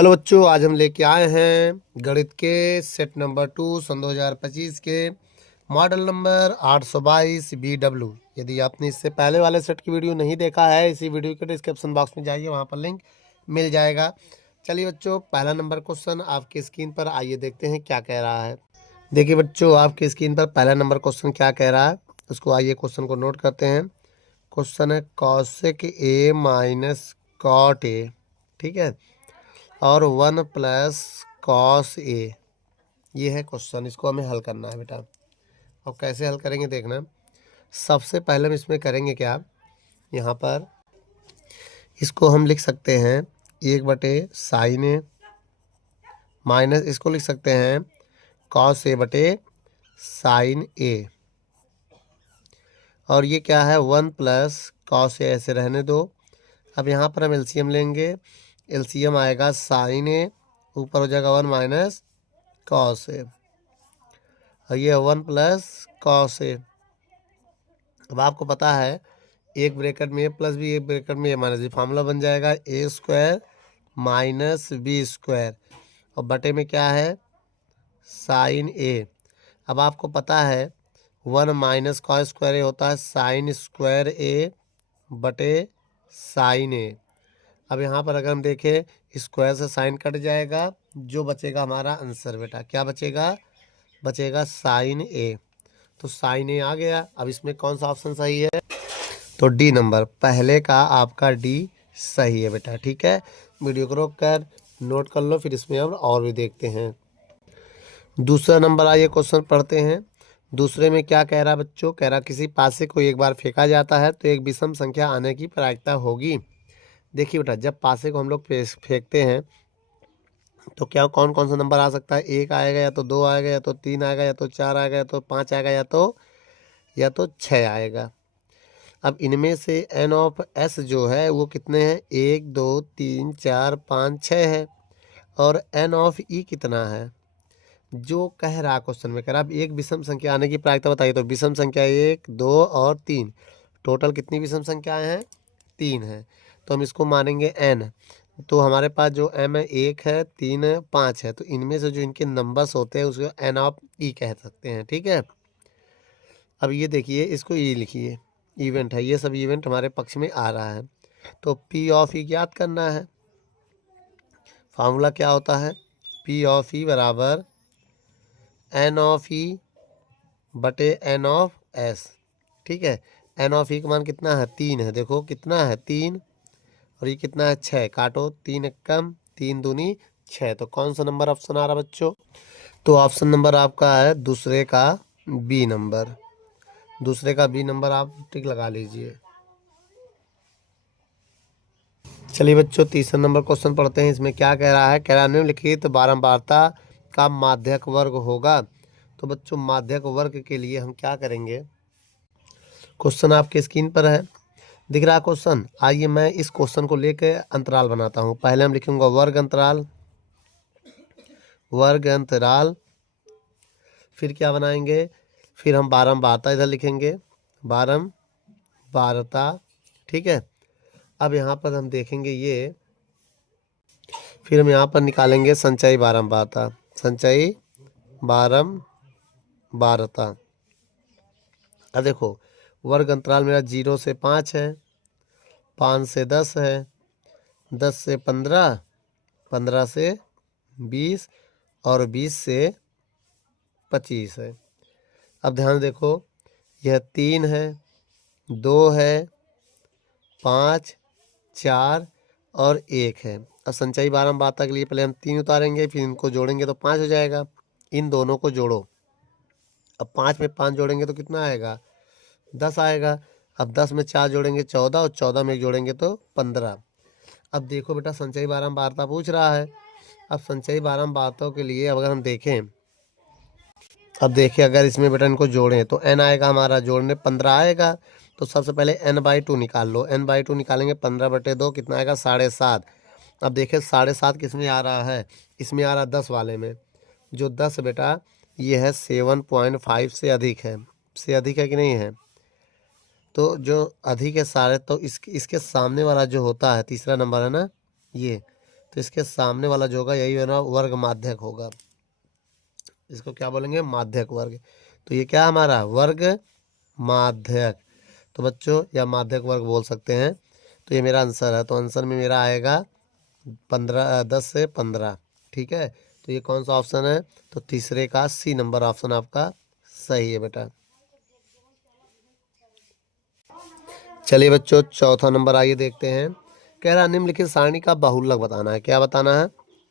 Hello बच्चों, आज हम लेके आए हैं गणित के सेट नंबर 2 सन 2025 के मॉडल नंबर 822 BW। यदि आपने इससे पहले वाले सेट की वीडियो नहीं देखा है, इसी वीडियो के डिस्क्रिप्शन बॉक्स में जाइए, वहां पर लिंक मिल जाएगा। चलिए बच्चों, पहला नंबर क्वेश्चन आपकी स्क्रीन पर, आइए देखते हैं क्या कह रहा है। देखिए बच्चों, आपकी स्क्रीन पर पहला नंबर क्वेश्चन क्या कह रहा है, उसको आइए क्वेश्चन को नोट करते हैं। क्वेश्चन है cosec A minus cot A, ठीक है, और 1 प्लस कॉस ए, ये है क्वेश्चन। इसको हमें हल करना है बेटा। और कैसे हल करेंगे देखना। सबसे पहले हम इसमें करेंगे क्या, यहाँ पर इसको हम लिख सकते हैं 1/sin ए, माइनस इसको लिख सकते हैं कॉस ए बटे साइन ए, और ये क्या है 1 प्लस कॉस ए, ऐसे रहने दो। अब यहाँ पर हम एलसीएम लेंगे। एलसीएम आएगा साइन ए, ऊपर हो जाएगा 1 माइनस कॉस ए, और ये 1 प्लस कॉस ए। अब आपको पता है एक ब्रैकेट में ए प्लस बी, एक ब्रैकेट में ए माइनस बी, फार्मूला बन जाएगा ए स्क्वायर माइनस बी स्क्वायर, और बटे में क्या है साइन ए। अब आपको पता है 1 माइनस कॉस स्क्वायर ए होता है साइन स्क्वायर ए बटे साइन ए। अब यहाँ पर अगर हम देखें, स्क्वायर से साइन कट जाएगा, जो बचेगा हमारा आंसर बेटा, क्या बचेगा, बचेगा साइन ए। तो साइन ए आ गया। अब इसमें कौन सा ऑप्शन सही है, तो डी नंबर, पहले का आपका डी सही है बेटा। ठीक है, वीडियो को रोक कर नोट कर लो, फिर इसमें अब और भी देखते हैं। दूसरा नंबर आइए क्वेश्चन पढ़ते हैं। दूसरे में क्या कह रहा है बच्चों, कह रहा किसी पासे को एक बार फेंका जाता है तो एक विषम संख्या आने की प्रायिकता होगी। देखिए बेटा, जब पासे को हम लोग फेंकते हैं तो क्या कौन कौन सा नंबर आ सकता है, 1 आएगा, या तो 2 आएगा, या तो 3 आएगा, या तो 4 आएगा, या तो 5 आएगा, या तो 6 आएगा। अब इनमें से एन ऑफ एस जो है वो कितने हैं, 1 2 3 4 5 6 है, और एन ऑफ ई कितना है, जो कह रहा क्वेश्चन में कह रहा अब एक विषम संख्या आने की प्रायिकता बताइए। तो विषम संख्या 1 2 और 3, टोटल कितनी विषम संख्याएं हैं, 3 है। तो हम इसको मानेंगे एन। तो हमारे पास जो एम है 1 है, 3 है, 5 है, तो इनमें से जो इनके नंबर्स होते हैं उसको एन ऑफ ई कह सकते हैं। ठीक है, अब ये देखिए, इसको ई लिखिए, इवेंट है, ये सब इवेंट हमारे पक्ष में आ रहा है। तो पी ऑफ ई याद करना है। फार्मूला क्या होता है, पी ऑफ ई बराबर एन ऑफ ई बटे एन ऑफ एस। ठीक है, एन ऑफ ई का मान कितना है, 3 है, देखो कितना है 3, और ये कितना है 6, काटो 3 कम 3 दूनी 6। तो कौन सा नंबर ऑप्शन आ रहा बच्चों, तो ऑप्शन नंबर आपका है दूसरे का बी नंबर। दूसरे का बी नंबर आप टिक लगा लीजिए। चलिए बच्चों, तीसरा नंबर क्वेश्चन पढ़ते हैं। इसमें क्या कह रहा है, कह रहा है निम्नलिखित बारंबारता का माध्यक वर्ग होगा। तो बच्चों, माध्यक वर्ग के लिए हम क्या करेंगे, क्वेश्चन आपके स्क्रीन पर है, दिख रहा है क्वेश्चन। आइए मैं इस क्वेश्चन को लेकर अंतराल बनाता हूँ। पहले हम लिखूंगा वर्ग अंतराल, वर्ग अंतराल, फिर क्या बनाएंगे, फिर हम बारंबारता इधर लिखेंगे, बारंबारता। ठीक है, अब यहाँ पर हम देखेंगे ये, फिर हम यहाँ पर निकालेंगे संचयी बारंबारता, संचयी बारंबारता। अब देखो, वर्ग अंतराल मेरा 0 से 5 है, 5 से 10 है, 10 से 15, 15 से 20, और 20 से 25 है। अब ध्यान देखो, यह 3 है, 2 है, 5, 4 और 1 है। अब संचयी बारंबारता के लिए पहले हम 3 उतारेंगे, फिर इनको जोड़ेंगे तो 5 हो जाएगा। इन दोनों को जोड़ो, अब 5 में 5 जोड़ेंगे तो कितना आएगा, 10 आएगा। अब 10 में 4 जोड़ेंगे 14, और 14 में 1 जोड़ेंगे तो 15। अब देखो बेटा, संचयी बारंबारता पूछ रहा है। अब संचयी बारंबारताओं के लिए अगर हम देखें, अब देखिए अगर इसमें बेटा इनको जोड़ें तो n आएगा हमारा, जोड़ने 15 आएगा। तो सबसे पहले n/2 निकाल लो, n/2 निकालेंगे 15/2 कितना आएगा, 7.5। अब देखिए 7.5 किस में आ रहा है, इसमें आ रहा है 10 वाले में। जो 10 बेटा ये है 7.5 से अधिक है, से अधिक है कि नहीं है, तो जो अधिक है सारे, तो इसके सामने वाला जो होता है तीसरा नंबर है ना, ये तो इसके सामने वाला जो होगा यही है ना वर्ग माध्यक होगा। इसको क्या बोलेंगे? माध्यक वर्ग। तो ये क्या हमारा वर्ग माध्यक। तो बच्चों या माध्यक वर्ग बोल सकते हैं। तो ये मेरा आंसर है। तो आंसर में मेरा आएगा 10 से 15। ठीक है, तो ये कौन सा ऑप्शन है? तो तीसरे का सी नंबर ऑप्शन आपका सही है बेटा। चलिए बच्चों चौथा नंबर आइए देखते हैं। कह रहा निम्नलिखित सारणी का बहुलक बताना है। क्या बताना है?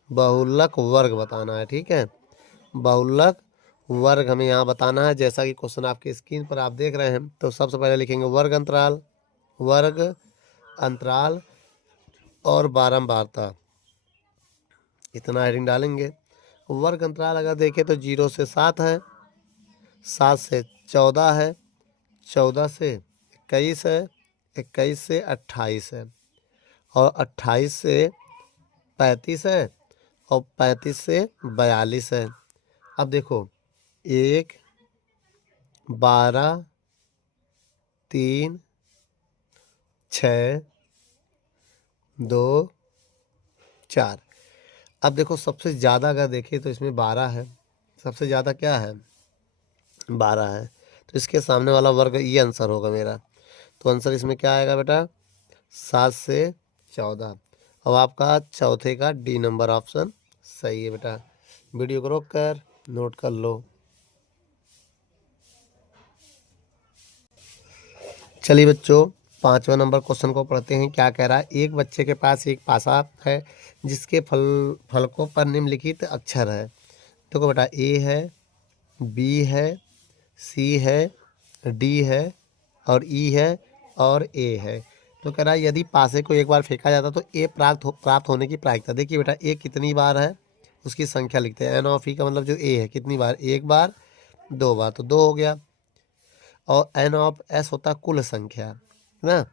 बहुलक वर्ग बताना है। ठीक है, बहुलक वर्ग हमें यहाँ बताना है। जैसा कि क्वेश्चन आपकी स्क्रीन पर आप देख रहे हैं। तो सबसे पहले लिखेंगे वर्ग अंतराल, वर्ग अंतराल और बारंबारता, इतना हेडिंग डालेंगे। वर्ग अंतराल अगर देखें तो 0 से 7 है, 7 से 14 है, 14 से 21 है, 21 से 28 है, और 28 से 35 है, और 35 से 42 है। अब देखो 1, 12, 3, 6, 2, 4। अब देखो सबसे ज़्यादा अगर देखें तो इसमें 12 है। सबसे ज़्यादा क्या है? 12 है। तो इसके सामने वाला वर्ग ये आंसर होगा मेरा। तो आंसर इसमें क्या आएगा बेटा? 7 से 14। अब आपका चौथे का डी नंबर ऑप्शन सही है बेटा। वीडियो को रोक कर नोट कर लो। चलिए बच्चों पांचवा नंबर क्वेश्चन को पढ़ते हैं। क्या कह रहा है? एक बच्चे के पास एक पासा है जिसके फलकों पर निम्नलिखित अक्षर है। देखो बेटा ए है, बी है, सी है, डी है, और ई है, और ए है। तो कह रहा है यदि पासे को एक बार फेंका जाता तो ए प्राप्त होने की प्रायिकता। देखिए बेटा ए कितनी बार है उसकी संख्या लिखते हैं। एन ऑफ ई का मतलब जो ए है कितनी बार? एक बार, दो बार, तो दो हो गया। और एन ऑफ एस होता है कुल संख्या, है ना?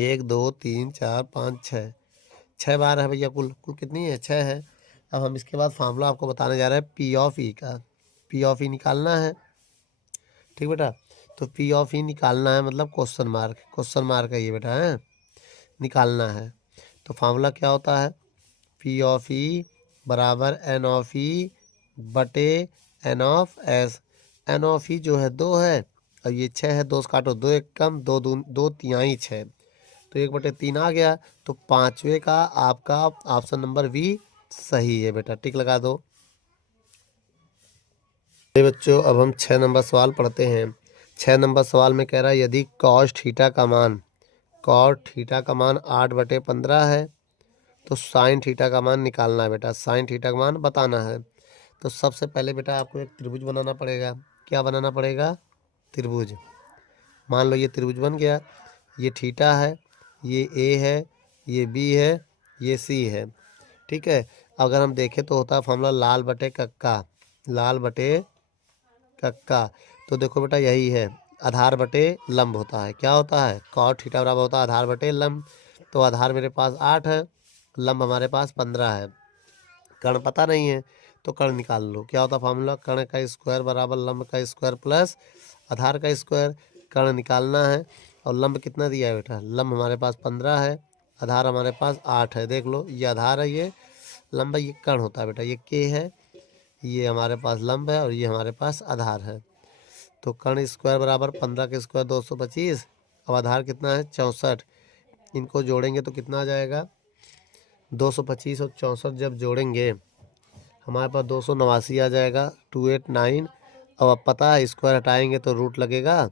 1 2 3 4 5 6, 6 बार है भैया। कुल कुल कितनी है? 6 है। अब हम इसके बाद फार्मूला आपको बताने जा रहे हैं पी ऑफ ई का। पी ऑफ ई निकालना है। ठीक बेटा, तो पी ऑफ ई निकालना है मतलब क्वेश्चन मार्क है ये बेटा, है निकालना है। तो फार्मूला क्या होता है? पी ऑफ ई बराबर एन ऑफ ई बटे N of S. N of E जो है 2 है, और ये 6 है। 2 से काटो, 2 एक कम, 2 2 तिहाई 6, तो 1/3 आ गया। तो पांचवे का आपका ऑप्शन नंबर बी सही है बेटा। टिक लगा दो। बच्चों अब हम 6 नंबर सवाल पढ़ते हैं। 6 नंबर सवाल में कह रहा है यदि कॉस थीटा का मान 8/15 है तो साइन थीटा का मान निकालना है बेटा। साइन थीटा का मान बताना है। तो सबसे पहले बेटा आपको एक त्रिभुज बनाना पड़ेगा। क्या बनाना पड़ेगा? त्रिभुज। मान लो ये त्रिभुज बन गया। ये थीटा है, ये ए है, ये बी है, ये सी है। ठीक है, अगर हम देखें तो होता है फॉर्मूला लाल बटे कक्का। लाल बटे कक्का। तो देखो बेटा यही है, आधार बटे लंब होता है। क्या होता है? कॉट थीटा बराबर होता है आधार बटे लंब। तो आधार मेरे पास 8 है, लंब हमारे पास 15 है। कर्ण पता नहीं है तो कर्ण निकाल लो। क्या होता है फार्मूला? कर्ण का स्क्वायर बराबर लंब का स्क्वायर प्लस आधार का स्क्वायर। कर्ण निकालना है। और लंब कितना दिया है बेटा? लंब हमारे पास 15 है, आधार हमारे पास 8 है। देख लो ये आधार है, ये लंब है, ये कर्ण होता है बेटा। ये के है, ये हमारे पास लंब है, और ये हमारे पास आधार है। तो कर्ण स्क्वायर बराबर 15 के स्क्वायर 225। अब आधार कितना है? 64। इनको जोड़ेंगे तो कितना आ जाएगा? 225 और 64 जब जोड़ेंगे हमारे पास 289 आ जाएगा। 289। अब पता है स्क्वायर हटाएंगे तो रूट लगेगा,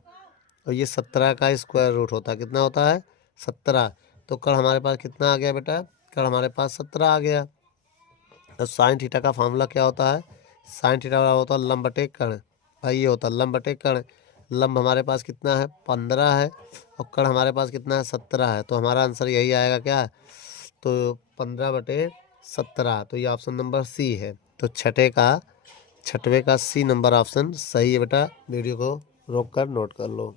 और ये 17 का स्क्वायर रूट होता है। कितना होता है? 17। तो कर्ण हमारे पास कितना आ गया बेटा? कर्ण हमारे पास 17 आ गया। तो साइन थीटा का फार्मूला क्या होता है? साइन थीटा बराबर होता है लंब बटे कर्ण। भाई ये होता है लंब बटे कर्ण। लंब हमारे पास कितना है? 15 है, और कर्ण हमारे पास कितना है? 17 है। तो हमारा आंसर यही आएगा। क्या? तो 15/17। तो ये ऑप्शन नंबर सी है। तो छठवें का सी नंबर ऑप्शन सही है बेटा। वीडियो को रोक कर नोट कर लो।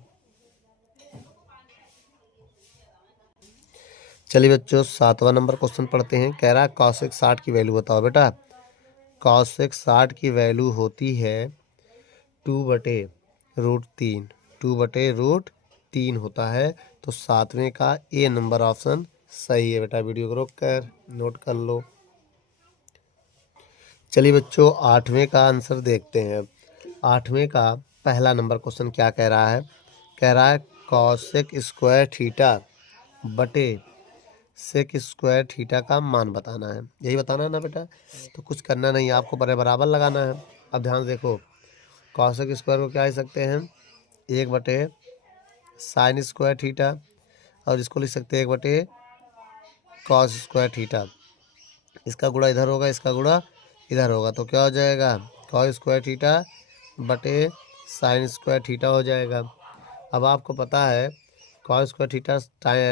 चलिए बच्चों 7वां नंबर क्वेश्चन पढ़ते हैं। कह रहा है कॉसेक 60 की वैल्यू बताओ बेटा। कॉसेक 60 की वैल्यू होती है 2/√3। 2/√3 होता है। तो 7वें का ए नंबर ऑप्शन सही है बेटा। वीडियो को रोक कर नोट कर लो। चलिए बच्चों 8वें का आंसर देखते हैं। 8वें का पहला नंबर क्वेश्चन क्या कह रहा है? कह रहा है कॉसेक स्क्वायर थीटा बटे सेक स्क्वायर थीटा का मान बताना है। यही बताना है ना बेटा? तो कुछ करना नहीं, आपको बराबर लगाना है। अब ध्यान से देखो, कॉसेक स्क्वायर को क्या लिख सकते हैं? 1 बटे साइन स्क्वायर थीटा, और इसको लिख सकते हैं 1 बटे कॉस स्क्वायर थीटा। इसका गुणा इधर होगा, इसका गुणा इधर होगा, तो क्या हो जाएगा? कॉस स्क्वायर थीटा बटे साइन स्क्वायर थीटा हो जाएगा। अब आपको पता है cos square theta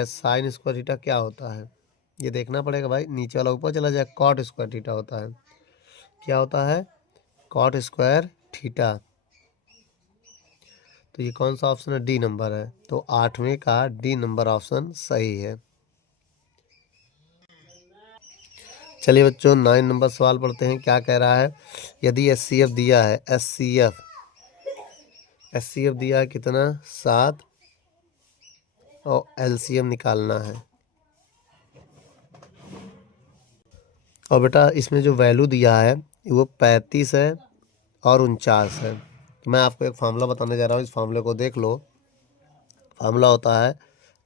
sine square theta क्या होता है? ये देखना पड़ेगा भाई। नीचे वाला ऊपर चला जाए, कॉट स्क्वायर थीटा होता है। क्या होता है? Cot square theta. तो ये कौन सा ऑप्शन है? डी नंबर है। तो 8वें का डी नंबर ऑप्शन सही है। चलिए बच्चों 9 नंबर सवाल पढ़ते हैं। क्या कह रहा है? यदि एचसीएफ दिया है, एचसीएफ दिया है कितना? 7, और एलसीएम निकालना है। और बेटा इसमें जो वैल्यू दिया है वो 35 है और 49 है। तो मैं आपको एक फार्मूला बताने जा रहा हूँ, इस फार्मूले को देख लो। फार्मूला होता है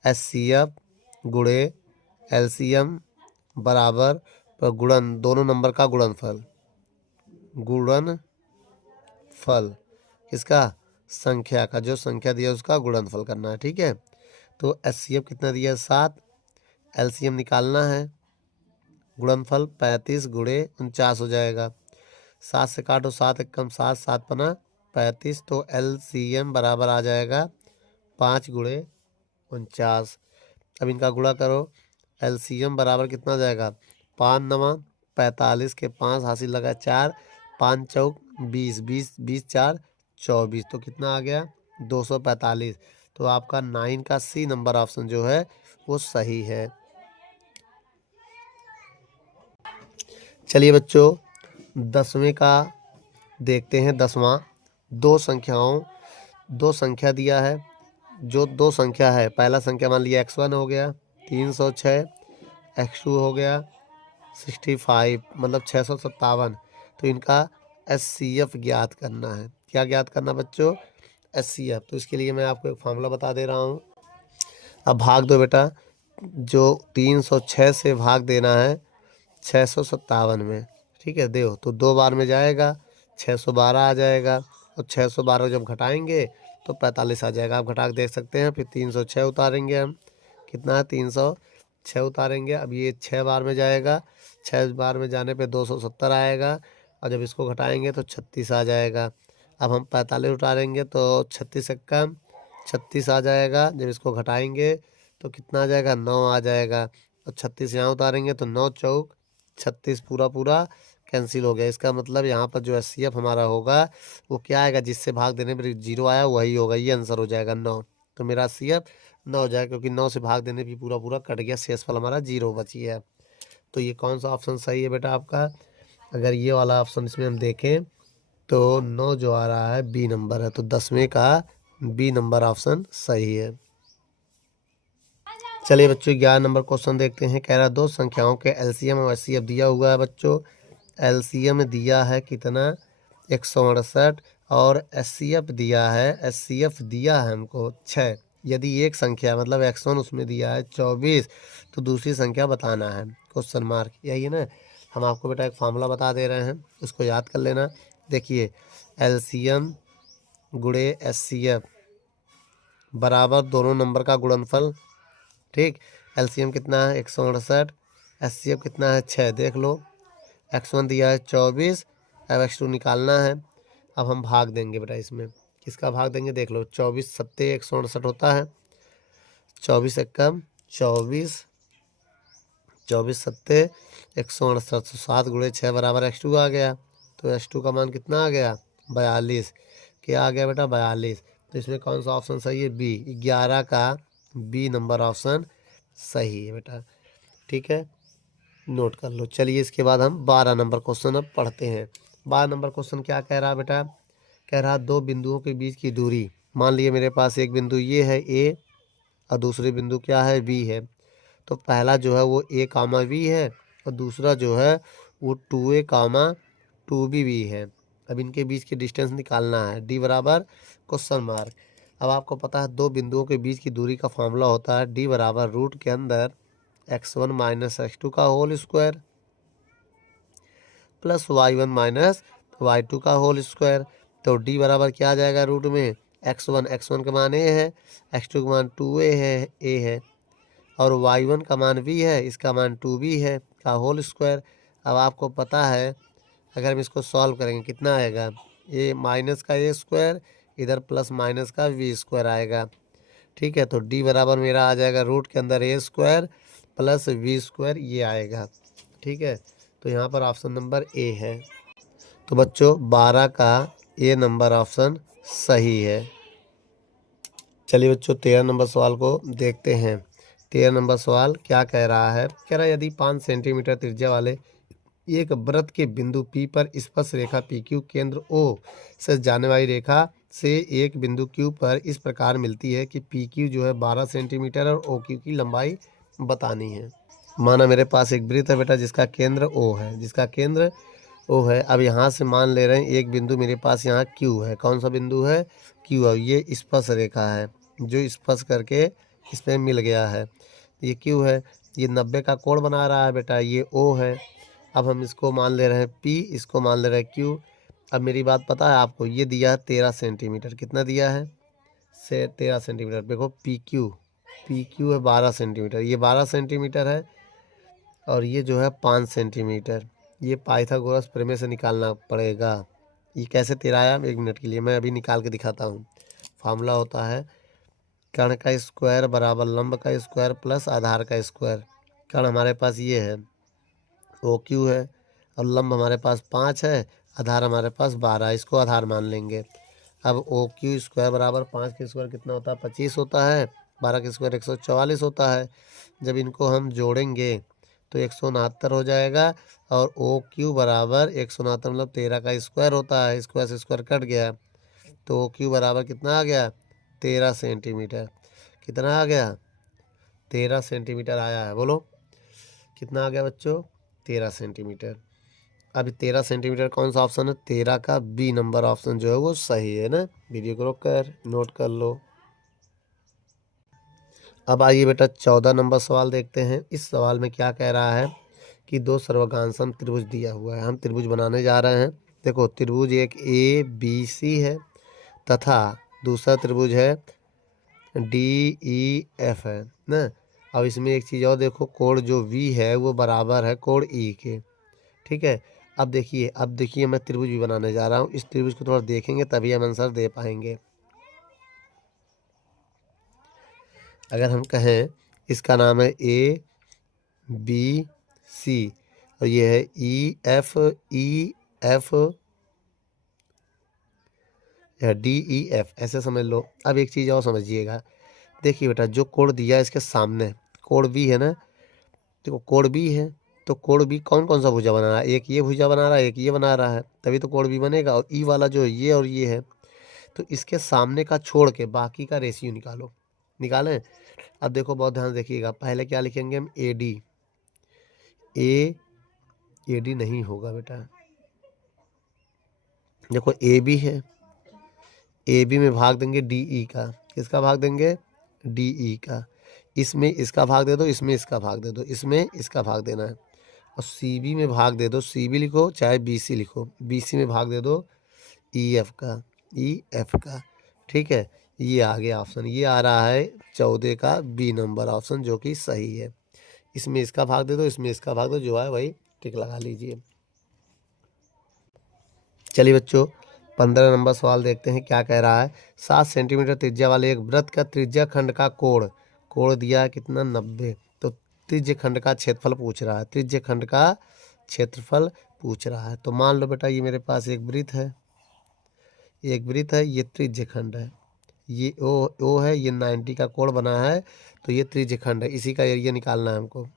एचसीएफ गुणे एलसीएम बराबर गुणन दोनों नंबर का गुणनफल। इसका संख्या का, जो संख्या दिया उसका गुणनफल करना है। ठीक है, तो एचसीएफ कितना दिया है? 7, एलसीएम निकालना है, गुणनफल 35 गुणे 49 हो जाएगा। 7 से काटो, 7 एक कम 7, 7 पना 35, तो एलसीएम बराबर आ जाएगा 5 गुणे 49। अब इनका गुणा करो, एलसीएम बराबर कितना आ जाएगा? 5 नवा 45 के 5 हासिल लगा 4, 5 चौक 20, 20 20 4 24, तो कितना आ गया? 245। तो आपका 9 का सी नंबर ऑप्शन जो है वो सही है। चलिए बच्चों 10वें का देखते हैं। 10वां, दो संख्या दिया है। जो दो संख्या है, पहला संख्या मान लिया x1 हो गया 306, x2 हो गया 65, मतलब 657। तो इनका एचसीएफ ज्ञात करना है। क्या ज्ञात करना बच्चों? एचसीएफ। तो इसके लिए मैं आपको एक फार्मूला बता दे रहा हूँ। अब भाग दो बेटा, जो 306 से भाग देना है 657 में। ठीक है, दो तो 2 बार में जाएगा, 612 आ जाएगा, और 612 जब घटाएंगे तो 45 आ जाएगा। आप घटा के देख सकते हैं। फिर 306 उतारेंगे हम, कितना है? 306 उतारेंगे। अब ये 6 बार में जाएगा, 6 बार में जाने पे 270 आएगा, और जब इसको घटाएंगे तो 36 आ जाएगा। अब हम 45 उतारेंगे तो 36 से कम 36 आ जाएगा। जब इसको घटाएंगे तो कितना आ जाएगा? 9 आ जाएगा। और 36 यहाँ उतारेंगे तो 9 चौक 36, पूरा कैंसिल हो गया। इसका मतलब यहाँ पर जो एचसीएफ हमारा होगा वो क्या आएगा? जिससे भाग देने पर 0 आया वही होगा। ये आंसर हो जाएगा 9। तो मेरा एचसीएफ 9 हो जाएगा, क्योंकि 9 से भाग देने भी पूरा कट गया, शेषफल हमारा 0 बची है। तो ये कौन सा ऑप्शन सही है बेटा आपका? अगर ये वाला ऑप्शन इसमें हम देखें तो 9 जो आ रहा है बी नंबर है। तो 10वें का बी नंबर ऑप्शन सही है। चलिए बच्चों 11 नंबर क्वेश्चन देखते हैं। कह रहा है दो संख्याओं के एलसीएम और एचसीएफ दिया हुआ है बच्चों। एलसीएम दिया है कितना? 168, और एचसीएफ दिया है हमको 6। यदि एक संख्या मतलब x1 उसमें दिया है 24, तो दूसरी संख्या बताना है। क्वेश्चन मार्क, यही है ना? हम आपको बेटा एक फार्मूला बता दे रहे हैं, उसको याद कर लेना। देखिए एलसीएम गुणे एचसीएफ बराबर दोनों नंबर का गुणनफल। ठीक, एलसीएम कितना है? 168, एचसीएफ कितना है? 6। देख लो, x1 दिया है 24, अब x2 निकालना है। अब हम भाग देंगे बेटा, इसमें किसका भाग देंगे? देख लो, 24 सत्ते 168 होता है, 24 एकम 24, 24 सत्ते 168, 7 गुणे 6 बराबर x2 आ गया। तो x2 का मान कितना आ गया? 42। क्या आ गया बेटा? 42। तो इसमें कौन सा ऑप्शन सही है? बी। 11 का बी नंबर ऑप्शन सही है बेटा। ठीक है, नोट कर लो। चलिए इसके बाद हम 12 नंबर क्वेश्चन अब पढ़ते हैं। 12 नंबर क्वेश्चन क्या कह रहा है बेटा? कह रहा दो बिंदुओं के बीच की दूरी, मान लिए मेरे पास एक बिंदु ये है ए, और दूसरी बिंदु क्या है? बी है। तो पहला जो है वो a कामा v है और दूसरा जो है वो 2a कामा 2b भी है। अब इनके बीच की डिस्टेंस निकालना है, d बराबर क्वेश्चन मार्क। अब आपको पता है दो बिंदुओं के बीच की दूरी का फॉर्मूला होता है d बराबर रूट के अंदर x1 माइनस x2 का whole square plus y1 minus y2 का होल स्क्वायर। तो d बराबर क्या आ जाएगा रूट में x1 का मान a है, x2 का मान 2a है और y1 का मान v है, इसका मान 2b है का होल स्क्वायर। अब आपको पता है अगर हम इसको सॉल्व करेंगे कितना आएगा, ये माइनस का a स्क्वायर इधर प्लस माइनस का v स्क्वायर आएगा। ठीक है, तो d बराबर मेरा आ जाएगा रूट के अंदर a square plus v square ये आएगा। ठीक है, तो यहाँ पर ऑप्शन नंबर ए है। तो बच्चों 12 का ए नंबर ऑप्शन सही है। चलिए बच्चों 13 नंबर सवाल को देखते हैं। 13 नंबर सवाल क्या कह रहा है, कह रहा है यदि 5 सेंटीमीटर त्रिज्या वाले एक वृत्त के बिंदु P पर स्पर्श रेखा PQ केंद्र O से जाने वाली रेखा से एक बिंदु Q पर इस प्रकार मिलती है कि PQ जो है 12 सेंटीमीटर और OQ की लंबाई बतानी है। माना मेरे पास एक वृत्त है बेटा जिसका केंद्र O है, अब यहाँ से मान ले रहे हैं एक बिंदु मेरे पास यहाँ Q है। कौन सा बिंदु है, Q है। ये स्पर्श रेखा है जो स्पर्श करके इसमें मिल गया है, ये Q है। ये 90 का कोण बना रहा है बेटा, ये O है। अब हम इसको मान ले रहे हैं P, इसको मान ले रहे हैं Q। अब मेरी बात पता है आपको, ये दिया है 13 सेंटीमीटर, कितना दिया है से 13 सेंटीमीटर। देखो PQ है 12 सेंटीमीटर, ये 12 सेंटीमीटर है और ये जो है 5 सेंटीमीटर। ये पाइथागोरस प्रमेय से निकालना पड़ेगा। ये कैसे 13 आया, 1 मिनट के लिए मैं अभी निकाल के दिखाता हूँ। फार्मूला होता है कर्ण का स्क्वायर बराबर लंब का स्क्वायर प्लस आधार का स्क्वायर। कर्ण हमारे पास ये है OQ है और लंब हमारे पास 5 है, आधार हमारे पास 12, इसको आधार मान लेंगे। अब OQ स्क्वायर बराबर 5 के स्क्वायर कितना होता है 25 होता है, 12 के स्क्वायर 144 होता है। जब इनको हम जोड़ेंगे तो 169 हो जाएगा और OQ बराबर 169 मतलब 13 का स्क्वायर होता है, स्क्वायर से स्क्वायर कट गया तो OQ बराबर कितना आ गया 13 सेंटीमीटर। कितना आ गया 13 सेंटीमीटर आया है। बोलो कितना आ गया बच्चों 13 सेंटीमीटर। अभी 13 सेंटीमीटर कौन सा ऑप्शन है, 13 का बी नंबर ऑप्शन जो है वो सही है ना। वीडियो को रोक कर नोट कर लो। अब आइए बेटा 14 नंबर सवाल देखते हैं। इस सवाल में क्या कह रहा है कि दो सर्वगांसम त्रिभुज दिया हुआ है, हम त्रिभुज बनाने जा रहे हैं। देखो त्रिभुज एक ABC है तथा दूसरा त्रिभुज है DEF है ना। अब इसमें एक चीज़ और देखो, कोण जो V है वो बराबर है कोण E के। ठीक है, अब देखिए मैं त्रिभुज भी बनाने जा रहा हूँ। इस त्रिभुज को थोड़ा देखेंगे तभी हम आंसर दे पाएंगे। अगर हम कहें इसका नाम है ABC और ये है EF या DEF, ऐसे समझ लो। अब एक चीज़ और समझिएगा, देखिए बेटा जो कोण दिया है इसके सामने कोण B है ना, देखो कोण B है तो कोण B कौन कौन सा भुजा बना रहा है, एक ये भुजा बना रहा है, एक ये बना रहा है, तभी तो कोण B बनेगा। और E वाला जो है ये और ये है, तो इसके सामने का छोड़ के बाकी का रेशियो निकालो। निकालें। अब देखो बहुत ध्यान से देखिएगा, पहले क्या लिखेंगे हम AD नहीं होगा बेटा। देखो AB है, AB में भाग देंगे DE का, किसका भाग देंगे DE का। इसमें इसका भाग दे दो, इसमें इसका भाग दे दो, इसमें इसका भाग देना है। और CB में भाग दे दो, CB लिखो चाहे BC लिखो, BC में भाग दे दो EF का। ठीक है, ये आ गया ऑप्शन, ये आ रहा है 14 का B नंबर ऑप्शन जो कि सही है। इसमें इसका भाग दे दो, इसमें इसका भाग दो, जो है वही टिक लगा लीजिए। चलिए बच्चों 15 नंबर सवाल देखते हैं क्या कह रहा है। 7 सेंटीमीटर त्रिज्या वाले एक वृत्त का त्रिज्या खंड का कोण दिया है कितना 90। तो त्रिज्य खंड का क्षेत्रफल पूछ रहा है, त्रिज्य खंड का क्षेत्रफल पूछ रहा है। तो मान लो बेटा ये मेरे पास एक वृत्त है, ये त्रिज्य खंड है, ये O है, ये 90 का कोण बना है, तो ये त्रिज्य खंड है। इसी का एरिया निकालना है हमको,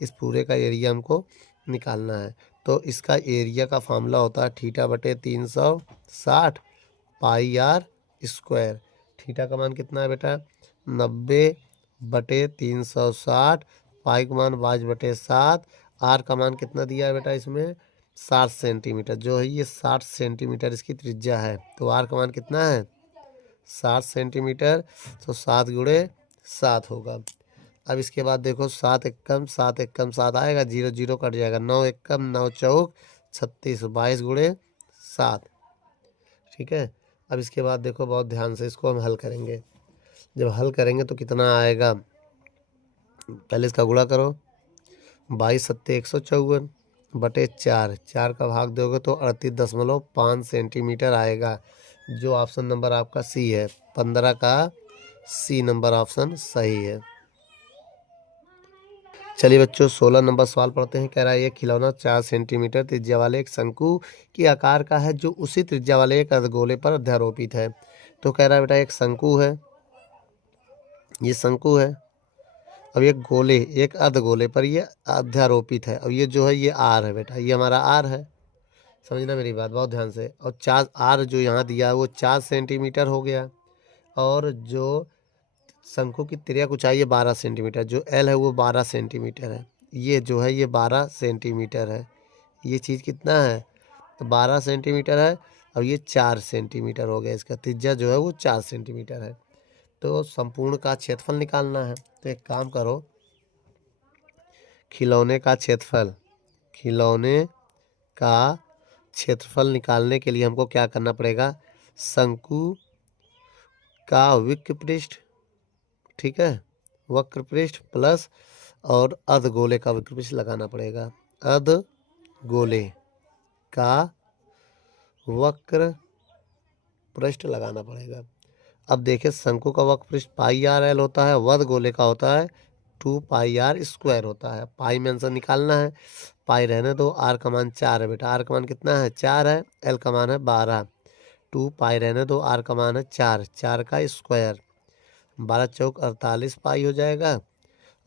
इस पूरे का एरिया हमको निकालना है। तो इसका एरिया का फार्मूला होता है θ/360 πr²। थीटा का मान कितना है बेटा 90 बटे 360, पाई का मान 22/7, आर का मान कितना दिया है बेटा इसमें 60 सेंटीमीटर, जो है ये 60 सेंटीमीटर इसकी त्रिज्या है। तो आर का मान कितना है 60 सेंटीमीटर, तो 7 गुणे 7 होगा। अब इसके बाद देखो 7 एकम 7 एकम 7 आएगा, 0 0 कट जाएगा, 9 एकम 9 चौक 36, 22 गुणे 7। ठीक है। अब इसके बाद देखो बहुत ध्यान से इसको हम हल करेंगे। जब हल करेंगे तो कितना आएगा, पहले इसका गुणा करो, 22 सत्ते 154 बटे 4, 4 का भाग दोगे तो 38.5 सेंटीमीटर आएगा, जो ऑप्शन नंबर आपका सी है, 15 का सी नंबर ऑप्शन सही है। चलिए बच्चों 16 नंबर सवाल पढ़ते हैं। कह रहा है ये खिलौना 4 सेंटीमीटर त्रिज्या वाले एक शंकु के आकार का है, जो उसी त्रिज्या वाले एक अर्धगोले पर अध्यारोपित है। तो कह रहा है बेटा एक शंकु है, ये शंकु है, अब एक गोले एक अर्धगोले पर ये अध्यारोपित है, और ये जो है ये आर है बेटा, ये हमारा आर है, समझना मेरी बात बहुत ध्यान से। और 4 आर जो यहाँ दिया है वो 4 सेंटीमीटर हो गया, और जो शंकु की तिर्यक ऊंचाई है 12 सेंटीमीटर, जो एल है वो 12 सेंटीमीटर है, ये जो है ये 12 सेंटीमीटर है, ये चीज़ कितना है तो 12 सेंटीमीटर है, और ये 4 सेंटीमीटर हो गया, इसका त्रिज्या जो है वो 4 सेंटीमीटर है। तो संपूर्ण का क्षेत्रफल निकालना है। तो एक काम करो, खिलौने का क्षेत्रफल, खिलौने का क्षेत्रफल निकालने के लिए हमको क्या करना पड़ेगा, शंकु का वक्र पृष्ठ, ठीक है, वक्र पृष्ठ प्लस और अर्धगोले का वक्र पृष्ठ लगाना पड़ेगा, अर्धगोले का वक्र पृष्ठ लगाना पड़ेगा। अब देखिए शंकु का वक्र पृष्ठ पाई आर एल होता है, वर्धगोले का होता है 2 पाई आर स्क्वायर होता है। पाई में आंसर निकालना है, पाई रहने दो, आर का मान 4 है बेटा, आर का मान कितना है 4 है, एल का मान है 12, 2 पाई रहने दो, आर का मान है 4, 4 का स्क्वायर, 12 चौक 48 पाई हो जाएगा,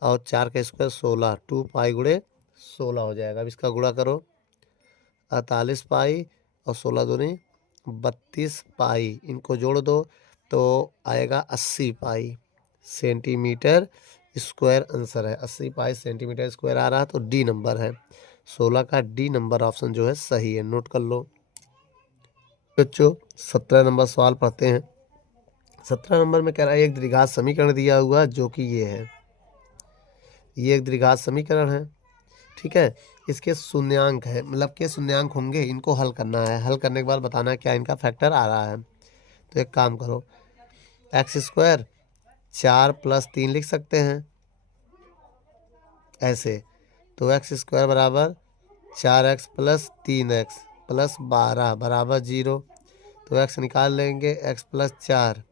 और 4 का स्क्वायर 16, 2 पाई गुणे 16 हो जाएगा। अब इसका गुणा करो, 48 पाई और 16 दूनी 32 पाई, इनको जोड़ दो तो आएगा 80 पाई सेंटीमीटर स्क्वायर आंसर है, 80 पाई सेंटीमीटर स्क्वायर आ रहा है, तो डी नंबर है, 16 का डी नंबर ऑप्शन जो है सही है, नोट कर लो बच्चों। 17 नंबर सवाल पढ़ते हैं। 17 नंबर में कह रहा है एक द्विघात समीकरण दिया हुआ जो कि ये है, ये एक द्विघात समीकरण है, ठीक है, इसके शून्यांक है, मतलब के शून्यांक होंगे, इनको हल करना है, हल करने के बाद बताना है क्या इनका फैक्टर आ रहा है। तो एक काम करो, एक्स स्क्वायर 4 + 3 लिख सकते हैं ऐसे, तो एक्स स्क्वायर बराबर 4x + 3x + 12 बराबर 0, तो एक्स निकाल लेंगे, x + 4,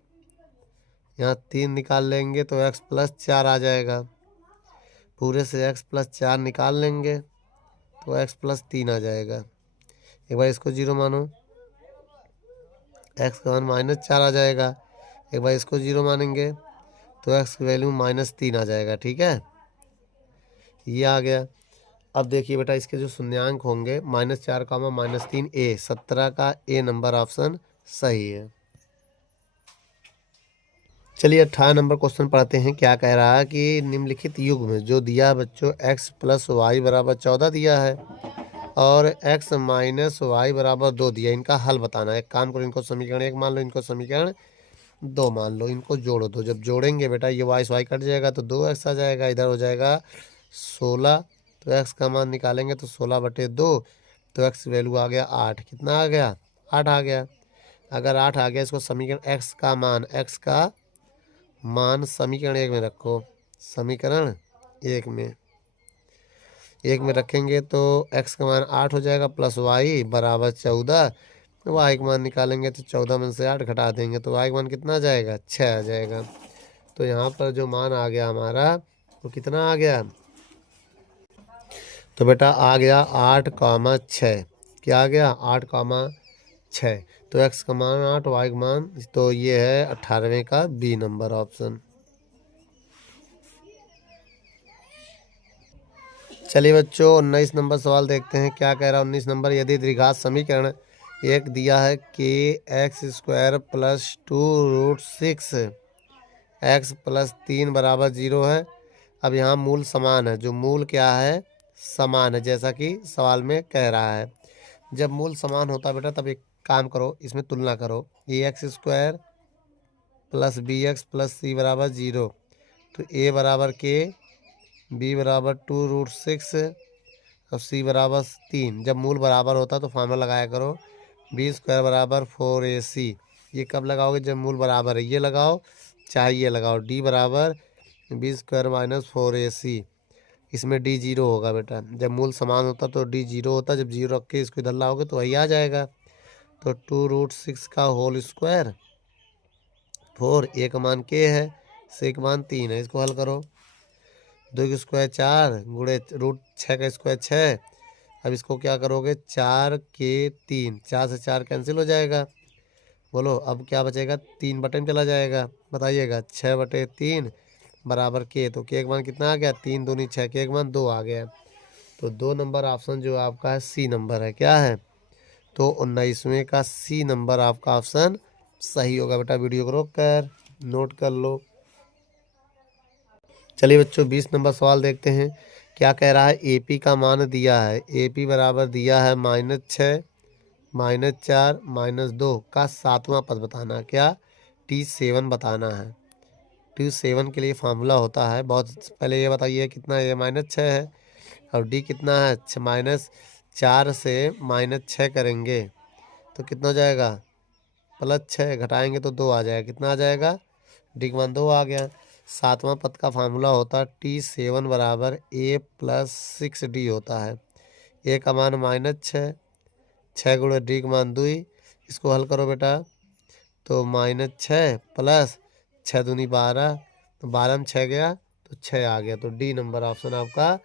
यहाँ 3 निकाल लेंगे तो x + 4 आ जाएगा, पूरे से x + 4 निकाल लेंगे तो x + 3 आ जाएगा। एक बार इसको 0 मानो, x का मान -4 आ जाएगा, एक बार इसको 0 मानेंगे तो x की वैल्यू -3 आ जाएगा, ठीक है, ये आ गया। अब देखिए बेटा इसके जो शून्यांक होंगे -4 -3 ए, 17 का ए नंबर ऑप्शन सही है। चलिए 18 नंबर क्वेश्चन पढ़ते हैं। क्या कह रहा है कि निम्नलिखित युग में जो दिया है बच्चों x + y = 14 दिया है और x - y = 2 दिया, इनका हल बताना है। एक काम करो, इनको समीकरण 1 मान लो, इनको समीकरण 2 मान लो, इनको जोड़ दो, जब जोड़ेंगे बेटा ये y कट जाएगा तो 2x आ जाएगा, इधर हो जाएगा 16, तो x का मान निकालेंगे तो 16/2, तो x वैल्यू आ गया 8, कितना आ गया 8 आ गया। अगर 8 आ गया, इसको समीकरण x का मान समीकरण 1 में रखो, समीकरण 1 में रखेंगे तो x का मान 8 हो जाएगा, प्लस y बराबर 14, y का मान निकालेंगे तो 14 में से 8 घटा देंगे तो y का मान कितना आ जाएगा 6 आ जाएगा। तो यहाँ पर जो मान आ गया हमारा वो कितना आ गया, तो बेटा आ गया 8,6, क्या आ गया 8,6, तो x का मान 8, y का मान, तो ये है 18वें का बी नंबर ऑप्शन। चलिए बच्चों 19 नंबर सवाल देखते हैं। क्या कह रहा है 19 नंबर, यदि द्विघात समीकरण एक दिया है कि x² + 2√6 x प्लस 3 बराबर 0 है। अब यहाँ मूल समान है, जो मूल क्या है, समान है, जैसा कि सवाल में कह रहा है। जब मूल समान होता है बेटा तब एक काम करो, इसमें तुलना करो। A X square plus B X plus C बराबर 0, तो ए बराबर के, बी बराबर 2√6 और सी बराबर 3। जब मूल बराबर होता है तो फार्मूला लगाया करो, बी स्क्वायर बराबर 4ac। ये कब लगाओगे, जब मूल बराबर है, ये लगाओ चाहे ये लगाओ। डी बराबर बी स्क्वायर माइनस 4ac, इसमें डी 0 होगा बेटा। जब मूल समान होता तो डी 0 होता, जब 0 रख के इसको इधर लाओगे तो वही आ जाएगा। तो 2√6 का होल स्क्वायर 4, ए का मान के है, सी का मान 3 है। इसको हल करो, 2 का स्क्वायर 4 गुणे √6 का स्क्वायर 6। अब इसको क्या करोगे, 4 के 3, 4 से 4 कैंसिल हो जाएगा। बोलो अब क्या बचेगा, 3 बटे में चला जाएगा। बताइएगा, 6/3 बराबर के, तो के का मान कितना आ गया, 3 दूनी 6, के का मान 2 आ गया। तो 2 नंबर ऑप्शन जो आपका है सी नंबर है। क्या है, तो 19वें का सी नंबर आपका ऑप्शन सही होगा बेटा। वीडियो को रोक कर नोट कर लो। चलिए बच्चों 20 नंबर सवाल देखते हैं। क्या कह रहा है, एपी का मान दिया है, एपी बराबर दिया है -6, -4, -2 का 7वां पद बताना है। क्या, T7 बताना है। T7 के लिए फार्मूला होता है, बहुत पहले ये बताइए कितना है, -6 है और डी कितना है, -4 से -6 करेंगे तो कितना हो जाएगा, +6, घटाएंगे तो 2 आ जाएगा। कितना आ जाएगा, डी का मान 2 आ गया। 7वां पद का फार्मूला होता है T7 बराबर A+6D होता है। ए का मान -6, 6 गुणे डी का मान 2। इसको हल करो बेटा, तो -6 प्लस 6 दूनी 12, तो 12 में 6 गया तो 6 आ गया। तो डी नंबर ऑप्शन आपका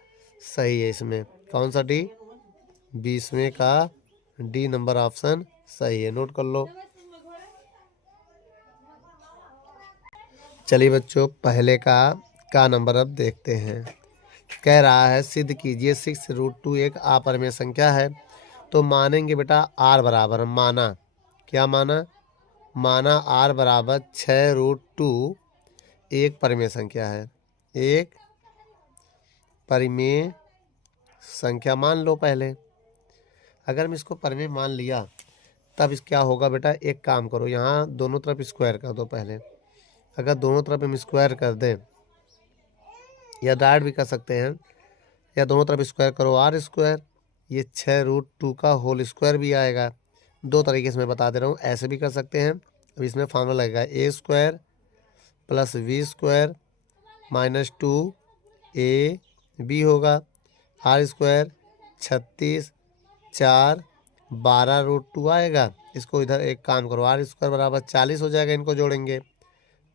सही है। इसमें कौन सा डी, 20वें का डी नंबर ऑप्शन सही है, नोट कर लो। चलिए बच्चों पहले का नंबर अब देखते हैं। कह रहा है सिद्ध कीजिए 6√2 एक अपरिमेय संख्या है। तो मानेंगे बेटा आर बराबर, माना क्या माना, माना आर बराबर 6√2 एक परिमेय संख्या है। एक परिमेय संख्या मान लो पहले। अगर मैं इसको परिमेय मान लिया तब इस क्या होगा बेटा, एक काम करो, यहाँ दोनों तरफ स्क्वायर कर दो पहले। अगर दोनों तरफ हम स्क्वायर कर दें, या डायरेक्ट भी कर सकते हैं, या दोनों तरफ स्क्वायर करो आर स्क्वायर, ये 6√2 का होल स्क्वायर भी आएगा। दो तरीके से मैं बता दे रहा हूँ, ऐसे भी कर सकते हैं। अब इसमें फार्मूला लगेगा A square plus B square -2 A B होगा, आर स्क्वायर 36 4 12√2 आएगा। इसको इधर एक काम करो, आर स्क्वायर बराबर 40 हो जाएगा, इनको जोड़ेंगे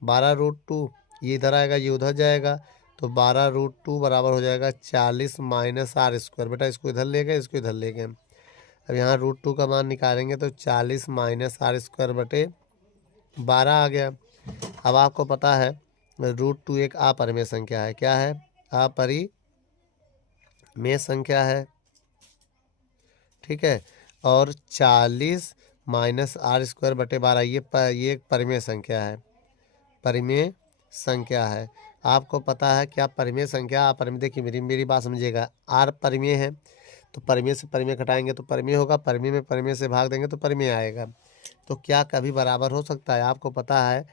12√2, ये इधर आएगा ये उधर जाएगा, तो 12√2 बराबर हो जाएगा 40 माइनस आर स्क्वायर। बेटा इसको इधर ले गए, इसको इधर ले गए। अब यहाँ √2 का मान निकालेंगे तो 40 माइनस आर स्क्वायर बटे 12 आ गया। अब आपको पता है √2 एक अपरिमेय संख्या है। क्या है, अपरिमेय संख्या है, ठीक है। और 40 माइनस आर स्क्वायर बटे 12 ये एक परिमेय संख्या है, परिमेय संख्या है। आपको पता है क्या परिमेय संख्या अपरिमेय, देखिए मेरी बात समझिएगा। आर परिमेय है तो परिमेय से परिमेय घटाएंगे तो परिमेय होगा, परिमेय में परिमेय से भाग देंगे तो परिमेय आएगा। तो क्या कभी बराबर हो सकता है, आपको पता है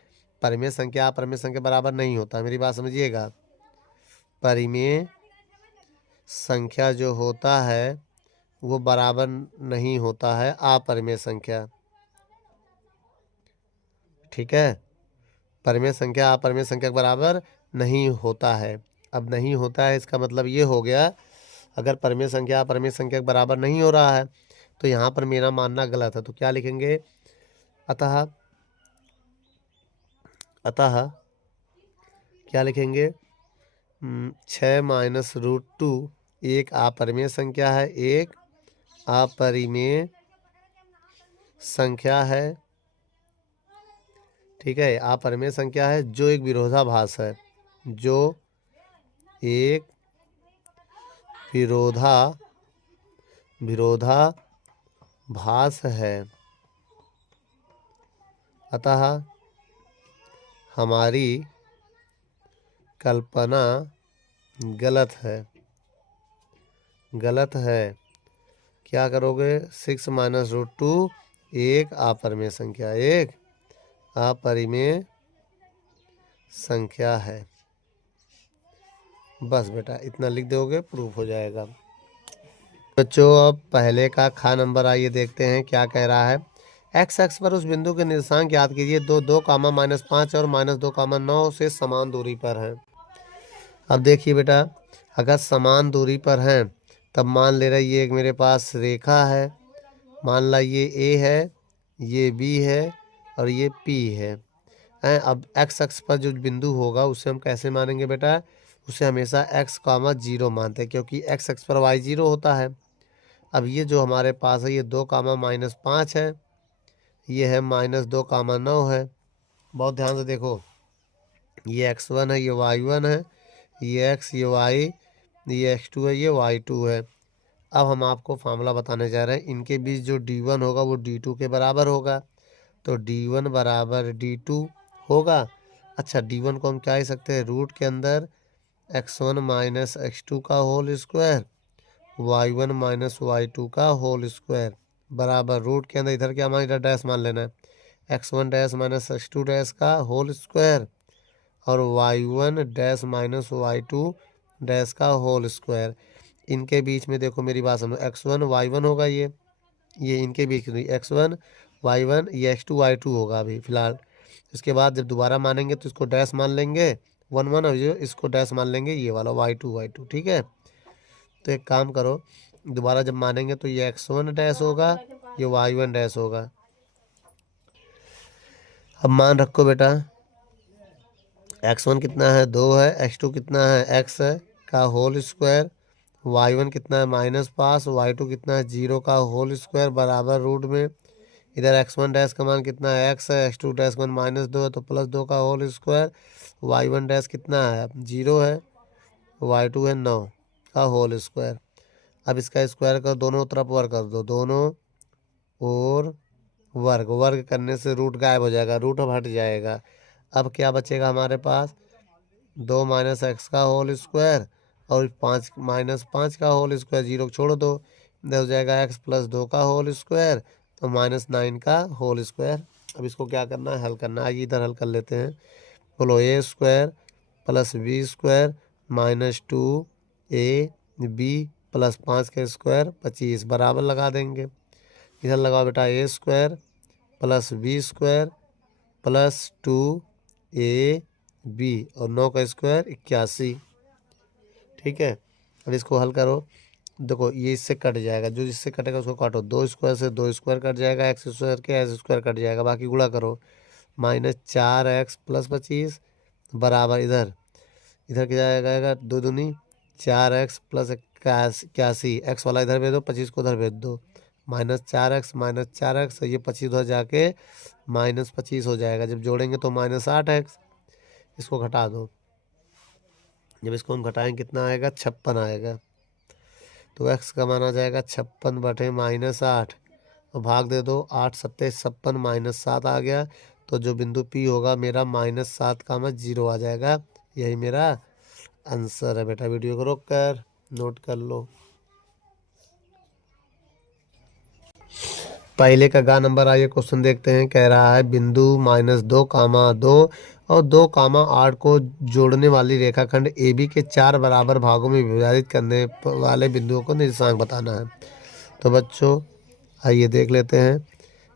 परिमेय संख्या अपरिमेय संख्या बराबर नहीं होता। मेरी बात समझिएगा, परिमेय संख्या जो होता है वो बराबर नहीं होता है अपरिमेय संख्या, ठीक है। परिमेय संख्या अपरिमेय संख्या के बराबर नहीं होता है। अब नहीं होता है इसका मतलब ये हो गया, अगर परिमेय संख्या अपरिमेय संख्या के बराबर नहीं हो रहा है तो यहाँ पर मेरा मानना गलत है। तो क्या लिखेंगे, अतः क्या लिखेंगे, 6 माइनस √2 एक अपरिमेय संख्या है, एक अपरिमेय संख्या है, ठीक है। अपरिमेय संख्या है जो एक विरोधाभास है, जो एक विरोधाभास है। अतः हमारी कल्पना गलत है, गलत है। क्या करोगे? 6 माइनस रूट 2 एक अपरिमेय संख्या, एक अपरिमेय संख्या है। बस बेटा इतना लिख दोगे, प्रूफ हो जाएगा। बच्चों अब पहले का खा नंबर आइए देखते हैं क्या कह रहा है। एक्स एक्स पर उस बिंदु के निर्देशांक याद कीजिए, 2 कामा -5 और -2 कामा 9 से समान दूरी पर हैं। अब देखिए बेटा, अगर समान दूरी पर हैं तब मान ले रहा ये एक मेरे पास रेखा है, मान ला ये ए है, ये बी है और ये पी है। अब एक्स अक्ष पर जो बिंदु होगा उसे हम कैसे मानेंगे बेटा? उसे हमेशा x, 0 मानते हैं, क्योंकि x अक्ष पर y 0 होता है। अब ये जो हमारे पास है ये 2 -5 है, ये है -2 9 है। बहुत ध्यान से देखो, ये x1 है, ये y1 है, ये x, ये y, ये x2 है, ये y2 है। अब हम आपको फार्मूला बताने जा रहे हैं, इनके बीच जो d1 होगा वो d2 के बराबर होगा, तो d1 बराबर d2 होगा। अच्छा, d1 को हम क्या लिख सकते हैं? रूट के अंदर x1 माइनस x2 का whole square, y1 minus y2 का होल स्क्वायर, बराबर रूट के अंदर इधर क्या हमारा इधर डैश मान लेना है, x1 dash minus x2 dash का होल स्क्वायर और y1 dash minus y2 dash का होल स्क्वायर। इनके बीच में देखो मेरी बात समझो, x1 y1 होगा, ये इनके बीच में x1 y1, ये x2 y2 होगा अभी फिलहाल। इसके बाद जब दोबारा मानेंगे तो इसको डैश मान लेंगे 1 1 और ये इसको डैश मान लेंगे ये वाला y2, ठीक है। तो एक काम करो, दोबारा जब मानेंगे तो ये x1 डैश होगा, ये y1 डैश होगा। अब मान रखो बेटा, x1 कितना है? 2 है, x2 कितना है? x है का होल स्क्वायर, y1 कितना है? -5, y2 कितना है? 0 का होल स्क्वायर, बराबर रूट में इधर x1 डैश का मान कितना है? x है, x2 डैश का मान -2 है तो +2 का होल स्क्वायर, y1 डैश कितना है? 0 है, y2 है 9 का होल स्क्वायर। अब इसका स्क्वायर कर, दोनों तरफ वर्ग कर दो, दोनों और वर्ग, वर्ग करने से रूट गायब हो जाएगा, रूट अब हट जाएगा। अब क्या बचेगा हमारे पास? 2 माइनस एक्स का होल स्क्वायर और 5 -5 का होल स्क्वायर, 0 छोड़ दो, इधर हो जाएगा x + 2 का होल स्क्वायर तो -9 का होल स्क्वायर। अब इसको क्या करना है? हल करना है। आइए इधर हल कर लेते हैं। बोलो a² + b² -2ab + 5 का स्क्वायर 25 बराबर लगा देंगे। इधर लगाओ बेटा, a² + b² + 2ab और 9 का स्क्वायर 81, ठीक है। अब इसको हल करो, देखो ये इससे कट जाएगा, जो इससे कटेगा उसको काटो, 2 स्क्वायर से 2 स्क्वायर कट जाएगा, x स्क्वायर के x स्क्वायर कट जाएगा, बाकी गुणा करो, -4x + 25 बराबर इधर इधर क्या जाएगा? 2 दूनी 4x + 81, x वाला इधर भेज दो, 25 को उधर भेज दो, -4x -4x, ये 25 उधर जाके -25 हो जाएगा, जब जोड़ेंगे तो -8x। इसको घटा दो, जब इसको हम घटाएंगे कितना आएगा? 56 आएगा। तो x का मान आ जाएगा 56/-8 और भाग दे दो, 8 7 56 -7 आ गया। तो जो बिंदु P होगा मेरा -7 का 0 आ जाएगा। यही मेरा आंसर है बेटा। वीडियो को रोक कर नोट कर लो। पहले का गा नंबर आइए क्वेश्चन देखते हैं। कह रहा है बिंदु -2, 2 और 2, 8 को जोड़ने वाली रेखाखंड AB के 4 बराबर भागों में विभाजित करने वाले बिंदुओं को निर्देशांक बताना है। तो बच्चों आइए देख लेते हैं।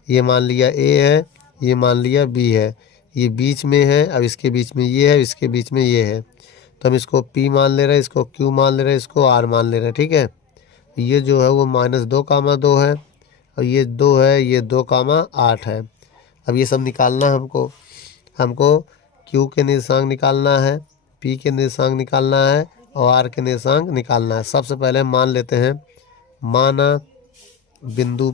ये मान लिया A है, ये मान लिया B है, ये बीच में है, अब इसके बीच में ये है, इसके बीच में ये है, तो हम इसको P मान ले रहे हैं, इसको Q मान ले रहे हैं, इसको R मान ले रहे हैं, ठीक है। ये जो है वो -2, 2 है और ये 2 है, ये 2, 8 है। अब ये सब निकालना है हमको Q के निर्देशांक निकालना है, P के निर्देशांक निकालना है और R के निर्देशांक निकालना है। सबसे पहले मान लेते हैं, माना बिंदु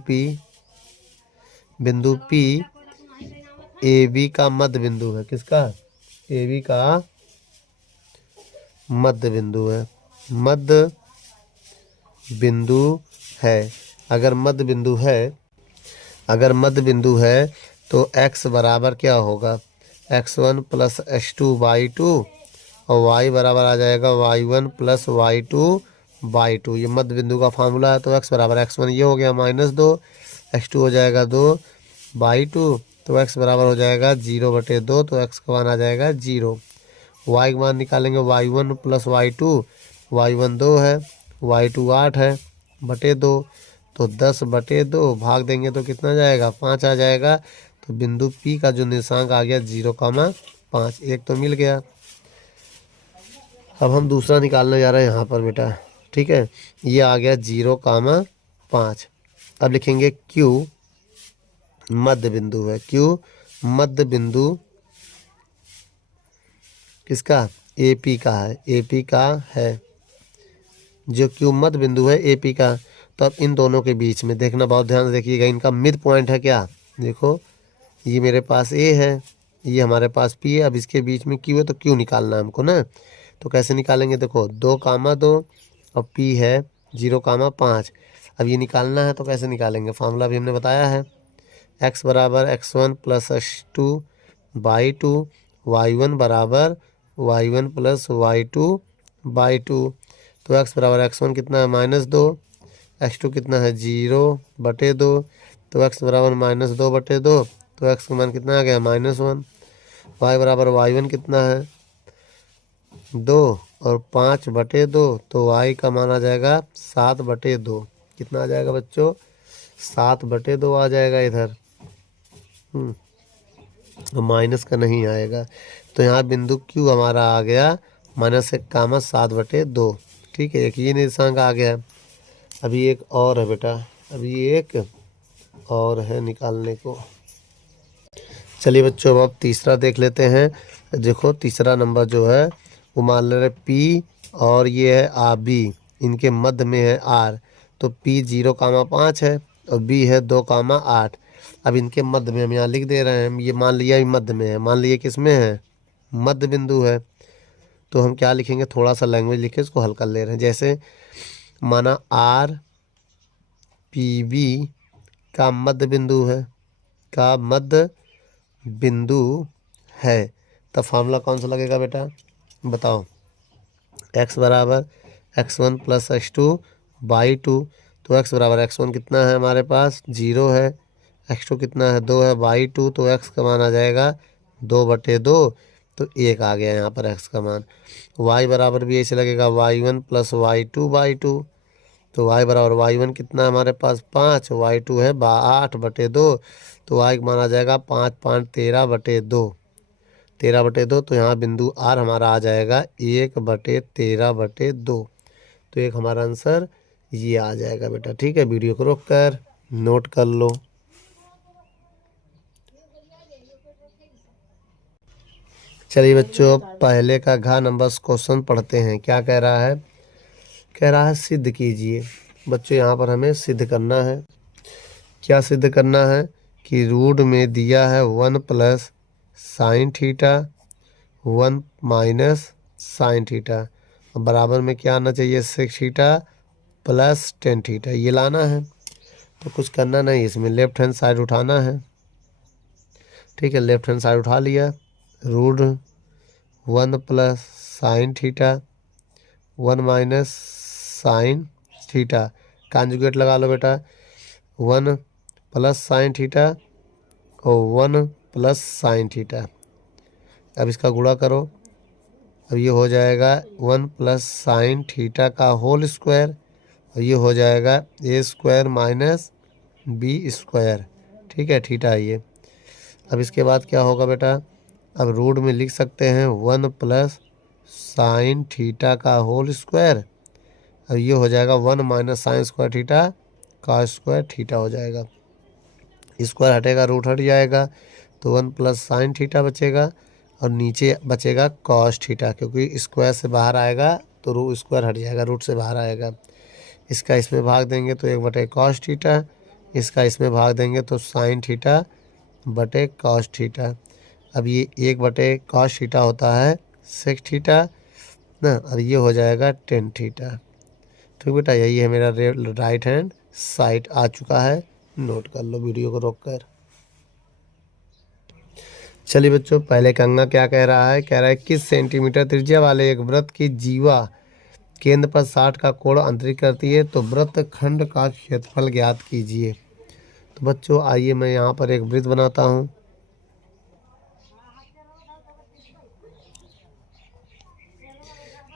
P AB का मध्य बिंदु है। किसका? AB का मध्य बिंदु है, मध्य बिंदु है। अगर मध्य बिंदु है तो x बराबर क्या होगा? x1 + x2/2 और y बराबर आ जाएगा y1 प्लस y2/2। ये मध्य बिंदु का फार्मूला है। तो x बराबर x1 ये हो गया -2, x2 हो जाएगा 2/2, तो x बराबर हो जाएगा 0/2, तो x का मान आ जाएगा 0। y का मान निकालेंगे y1 प्लस y2, y1 2 है, y2 8 है बटे 2, तो 10/2 भाग देंगे तो कितना जाएगा 5 आ जाएगा। तो बिंदु P का जो निर्देशांक आ गया 0,5, एक तो मिल गया। अब हम दूसरा निकालने जा रहे हैं यहाँ पर बेटा, ठीक है। ये आ गया 0,5। अब लिखेंगे Q मध्य बिंदु है, Q मध्य बिंदु किसका, AP का है, AP का है। जो Q मध्य बिंदु है AP का, तो अब इन दोनों के बीच में देखना, बहुत ध्यान से देखिएगा, इनका मिड पॉइंट है क्या। देखो ये मेरे पास A है, ये हमारे पास P है। अब इसके बीच में Q है, तो Q निकालना है हमको ना। तो कैसे निकालेंगे, देखो 2,2 और P है 0,5। अब ये निकालना है तो कैसे निकालेंगे, फार्मूला भी हमने बताया है, x बराबर x1 प्लस x2/2, y1 बराबर y1 प्लस y2/2। तो x बराबर x1 कितना है -2, x2 कितना है 0/2, तो x बराबर -2/2, तो x का मान कितना आ गया -1। y बराबर y1 कितना है 2 और 5/2, तो y का मान आ जाएगा 7/2। कितना आ जाएगा बच्चों, 7/2 आ जाएगा इधर। माइनस का नहीं आएगा। तो यहाँ बिंदु Q हमारा आ गया -1,7/2। ठीक है, एक ये निर्देशांक आ गया। अभी एक और है बेटा, अभी एक और है निकालने को। चलिए बच्चों, अब तीसरा देख लेते हैं। देखो तीसरा नंबर जो है वो मान ले रहे P और ये है B, इनके मध्य में है R। तो P 0,5 है और B है 2,8। अब इनके मध्य में हम यहाँ लिख दे रहे हैं, ये मान लिया ये मध्य में है, मान लिया किस में है, मध्य बिंदु है। तो हम क्या लिखेंगे, थोड़ा सा लैंग्वेज लिखे इसको हल कर ले रहे हैं। जैसे माना RPB का मध्य बिंदु है, का मध्य बिंदु है, तब फार्मूला कौन सा लगेगा बेटा बताओ। x बराबर x1 प्लस x2/2। तो x बराबर x1 कितना है हमारे पास 0 है, x2 कितना है 2 है /2, तो x का मान आ जाएगा 2/2, तो 1 आ गया यहाँ पर x का मान। y बराबर भी ऐसे लगेगा y1 प्लस y2/2। तो y बराबर y1 कितना है हमारे पास 5, y2 है 8/2, तो y का मान आ जाएगा 5 5 13/2, 13/2। तो यहाँ बिंदु R हमारा आ जाएगा 1/13/2। तो एक हमारा आंसर ये आ जाएगा बेटा। ठीक है, वीडियो को रोक कर नोट कर लो। चलिए बच्चों, पहले का घ नंबर क्वेश्चन पढ़ते हैं। क्या कह रहा है, कह रहा है सिद्ध कीजिए। बच्चों यहाँ पर हमें सिद्ध करना है। क्या सिद्ध करना है कि रूट में दिया है 1 plus sine theta 1 minus sine theta, बराबर में क्या आना चाहिए sec theta plus tan theta, ये लाना है। तो कुछ करना नहीं, इसमें लेफ्ट हैंड साइड उठाना है। ठीक है, लेफ्ट हैंड साइड उठा लिया। Root 1 plus sine theta 1 minus sine theta, conjugate लगा लो बेटा। 1 प्लस साइन थीटा और 1 प्लस साइन थीटा। अब इसका गुणा करो। अब ये हो जाएगा 1 प्लस साइन थीटा का होल स्क्वायर, और ये हो जाएगा a² माइनस b²। ठीक है, थीटा ये। अब इसके बाद क्या होगा बेटा, अब रूट में लिख सकते हैं 1 प्लस साइन थीटा का होल स्क्वायर, और ये हो जाएगा 1 माइनस साइन स्क्वायर थीटा का स्क्वायर थीटा हो जाएगा। स्क्वायर हटेगा, रूट हट जाएगा, तो 1 प्लस साइन थीटा बचेगा और नीचे बचेगा कॉस थीटा, क्योंकि स्क्वायर से बाहर आएगा तो रूट स्क्वायर हट जाएगा, रूट से बाहर आएगा। इसका इसमें भाग देंगे तो 1/cos थीटा, इसका इसमें भाग देंगे तो साइन थीटा बटे कॉस थीटा। अब ये 1/cos थीटा होता है सेक थीटा ना, और ये हो जाएगा टेन थीटा। ठीक बेटा, यही है मेरा राइट हैंड साइड आ चुका है। नोट कर लो वीडियो को रोक कर। चलिए बच्चों, पहले का अंगा क्या कह रहा है? कह रहा है किस सेंटीमीटर त्रिज्या वाले एक वृत्त की जीवा केंद्र पर 60 का कोण अंतरित करती है, तो वृत्त खंड का क्षेत्रफल ज्ञात कीजिए। तो बच्चों आइए मैं यहाँ पर एक वृत्त बनाता हूँ।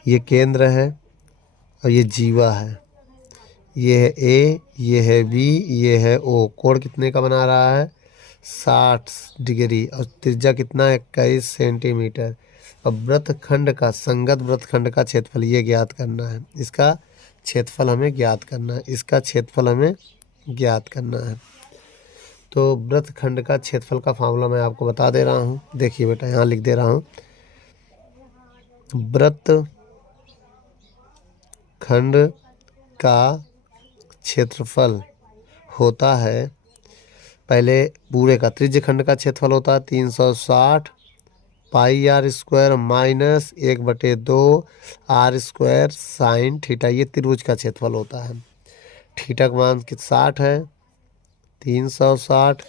ये केंद्र है और ये जीवा है। ये है ए, ये है बी, ये है ओ। कोण कितने का बना रहा है? 60 डिग्री। और त्रिज्या कितना है? 21 सेंटीमीटर। और वृत्तखंड का, संगत वृत्तखंड का क्षेत्रफल ये ज्ञात करना है। इसका क्षेत्रफल हमें ज्ञात करना है। इसका क्षेत्रफल हमें ज्ञात करना है। तो वृत्तखंड का क्षेत्रफल का फार्मूला मैं आपको बता दे रहा हूँ। देखिए बेटा, यहाँ लिख दे रहा हूँ। वृत्तखंड का क्षेत्रफल होता है, पहले पूरे का त्रिज्य खंड का क्षेत्रफल होता है 360 pi R square minus 1/2 R square sine theta. ये त्रिभुज का क्षेत्रफल होता है। थीटा का मान 60 है, 360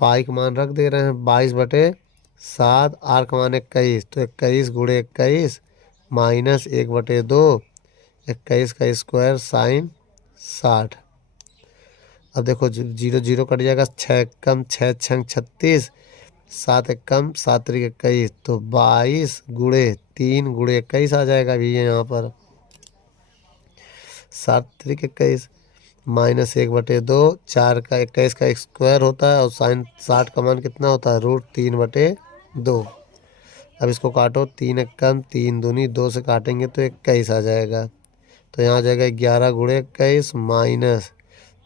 पाई का मान रख दे रहे हैं 22/7, आर का मान 21, तो 21 गुणे 21 माइनस 1/2, 21 का स्क्वायर साइन 60। अब देखो जीरो जीरो कट जाएगा, 6 कम 6 छंग 36, 7 एक कम 7 त्रिक 21, तो 22 गुणे 3 गुणे 21 आ जाएगा भैया यहाँ पर। 7 त्रिक 21 माइनस 1/2, 4 का 21 का स्क्वायर होता है और साइन 60 का मान कितना होता है? √3/2। अब इसको काटो, 3 एक कम 3 दूनी 2 से काटेंगे तो 21 आ जाएगा। तो यहाँ आ जाएगा 11 गुणे 21 माइनस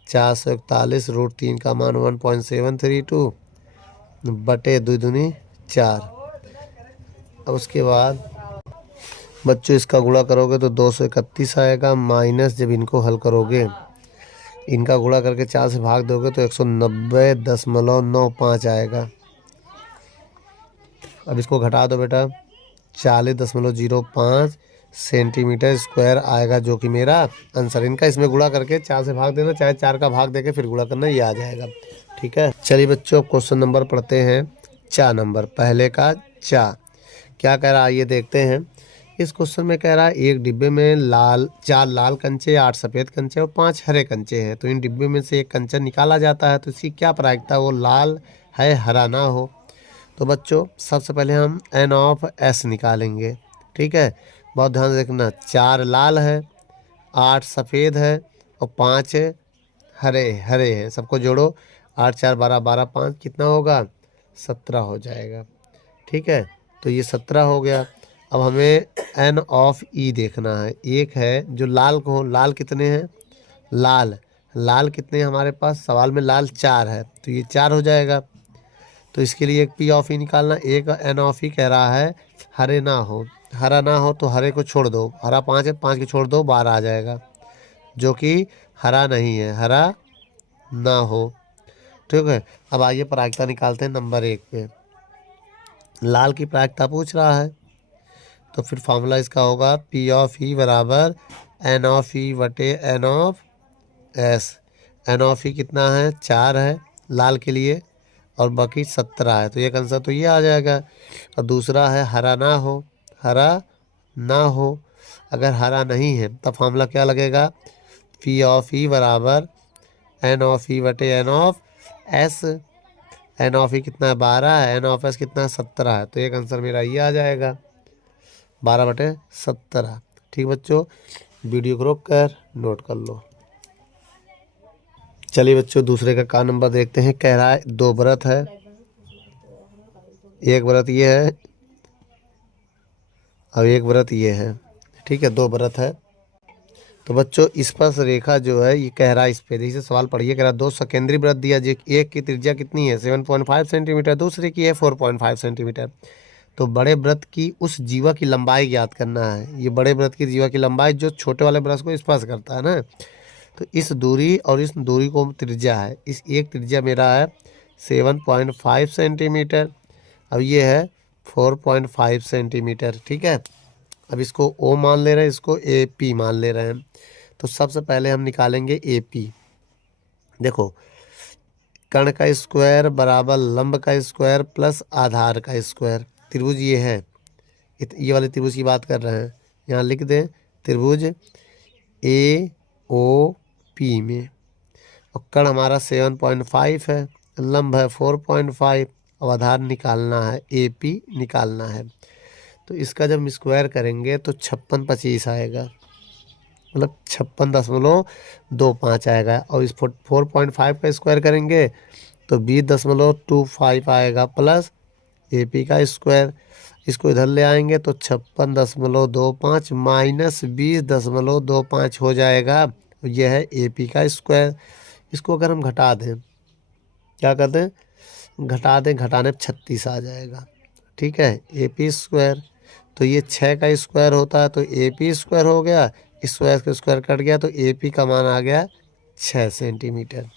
441, √3 का मान 1.732 बटे 2 दूनी 4। अब उसके बाद बच्चों इसका गुणा करोगे तो 231 आएगा, माइनस जब इनको हल करोगे, इनका गुणा करके 4 से भाग दोगे तो 190.95 आएगा। अब इसको घटा दो बेटा, 40.05 सेंटीमीटर स्क्वायर आएगा, जो कि मेरा आंसर। इनका इसमें गुणा करके 4 से भाग देना, चाहे 4 का भाग देके फिर गुणा करना, ये आ जाएगा। ठीक है, चलिए बच्चों क्वेश्चन नंबर पढ़ते हैं। 4 नंबर, पहले का चा क्या कह रहा है ये देखते हैं। इस क्वेश्चन में कह रहा है एक डिब्बे में 4 लाल कंचे, 8 सफ़ेद कंचे और 5 हरे कंचे हैं। तो इन डिब्बे में से एक कंचा निकाला जाता है, तो इसकी क्या प्रायिकता वो लाल है हरा ना हो। तो बच्चों सबसे पहले हम n ऑफ s निकालेंगे। ठीक है, बहुत ध्यान से देखना। 4 लाल है, 8 सफ़ेद है और 5 हरे हैं। सबको जोड़ो, 8 4 12 12 5 कितना होगा? 17 हो जाएगा। ठीक है, तो ये 17 हो गया। अब हमें n ऑफ e देखना है। एक है जो लाल को, लाल कितने हैं? लाल कितने हमारे पास? सवाल में लाल 4 है, तो ये 4 हो जाएगा। तो इसके लिए एक p ऑफ e निकालना। एक n ऑफ e कह रहा है हरे ना हो, हरा ना हो, तो हरे को छोड़ दो। हरा 5 है, 5 को छोड़ दो, 12 आ जाएगा, जो कि हरा नहीं है, हरा ना हो। ठीक है, अब आइए प्रायिकता निकालते हैं नंबर 1 पे। लाल की प्रायिकता पूछ रहा है, तो फिर फार्मूला इसका होगा p ऑफ e बराबर n ऑफ e बटे n of s। n of e कितना है? 4 है लाल के लिए, और बाकी 17 है, तो एक आंसर तो ये आ जाएगा। और दूसरा है हरा ना हो, अगर हरा नहीं है तब फार्मूला क्या लगेगा? p ऑफ e बराबर n ऑफ e बटे n of s। n of e कितना है? 12 है, n ऑफ s कितना है? 17 है, तो एक आंसर मेरा ये आ जाएगा, 12/17। ठीक बच्चों, वीडियो को रोक कर नोट कर लो। चलिए बच्चों दूसरे का नंबर देखते हैं। कह रहा है 2 वृत्त है, एक वृत्त ये है और एक वृत्त ये है। ठीक है, 2 वृत्त है। तो बच्चों स्पर्श रेखा जो है ये कह रहा है, इस पे देखिए सवाल पढ़िए। कह रहा है 2 सकेंद्री वृत्त दिया, जो एक की त्रिज्या कितनी है? 7.5 सेंटीमीटर, दूसरे की है 4.5 सेंटीमीटर। तो बड़े वृत्त की उस जीवा की लंबाई ज्ञात करना है। ये बड़े वृत्त की जीवा की लंबाई जो छोटे वाले वृत्त को स्पर्श करता है ना, तो इस दूरी और इस दूरी को त्रिज्या है। इस एक त्रिज्या मेरा है 7.5 सेंटीमीटर, अब ये है 4.5 सेंटीमीटर। ठीक है, अब इसको O मान ले रहे हैं, इसको AP मान ले रहे हैं। तो सबसे पहले हम निकालेंगे AP। देखो कर्ण का स्क्वायर बराबर लंब का स्क्वायर प्लस आधार का स्क्वायर। त्रिभुज ये है, ये वाले त्रिभुज की बात कर रहे हैं। यहाँ लिख दें त्रिभुज ए ओ पी में, और कर्ण हमारा 7.5 है, लंब है 4.5, और आधार निकालना है, ए पी निकालना है। तो इसका जब हम स्क्वायर करेंगे तो 5625 आएगा, मतलब 56.25 आएगा। और इस 4.5 का स्क्वायर करेंगे तो 20.25 आएगा, प्लस ए पी का स्क्वायर। इसको इधर ले आएंगे तो 56.25 माइनस 20.25 हो जाएगा। यह है ए पी का स्क्वायर। इसको अगर हम घटा दें, क्या करते हैं, घटा दें, घटाने पर 36 आ जाएगा। ठीक है, ए पी स्क्वायर। तो ये 6 का स्क्वायर होता है तो ए पी स्क्वायर हो गया, स्क्वायर का स्क्वायर कट गया तो ए पी का मान आ गया 6 सेंटीमीटर।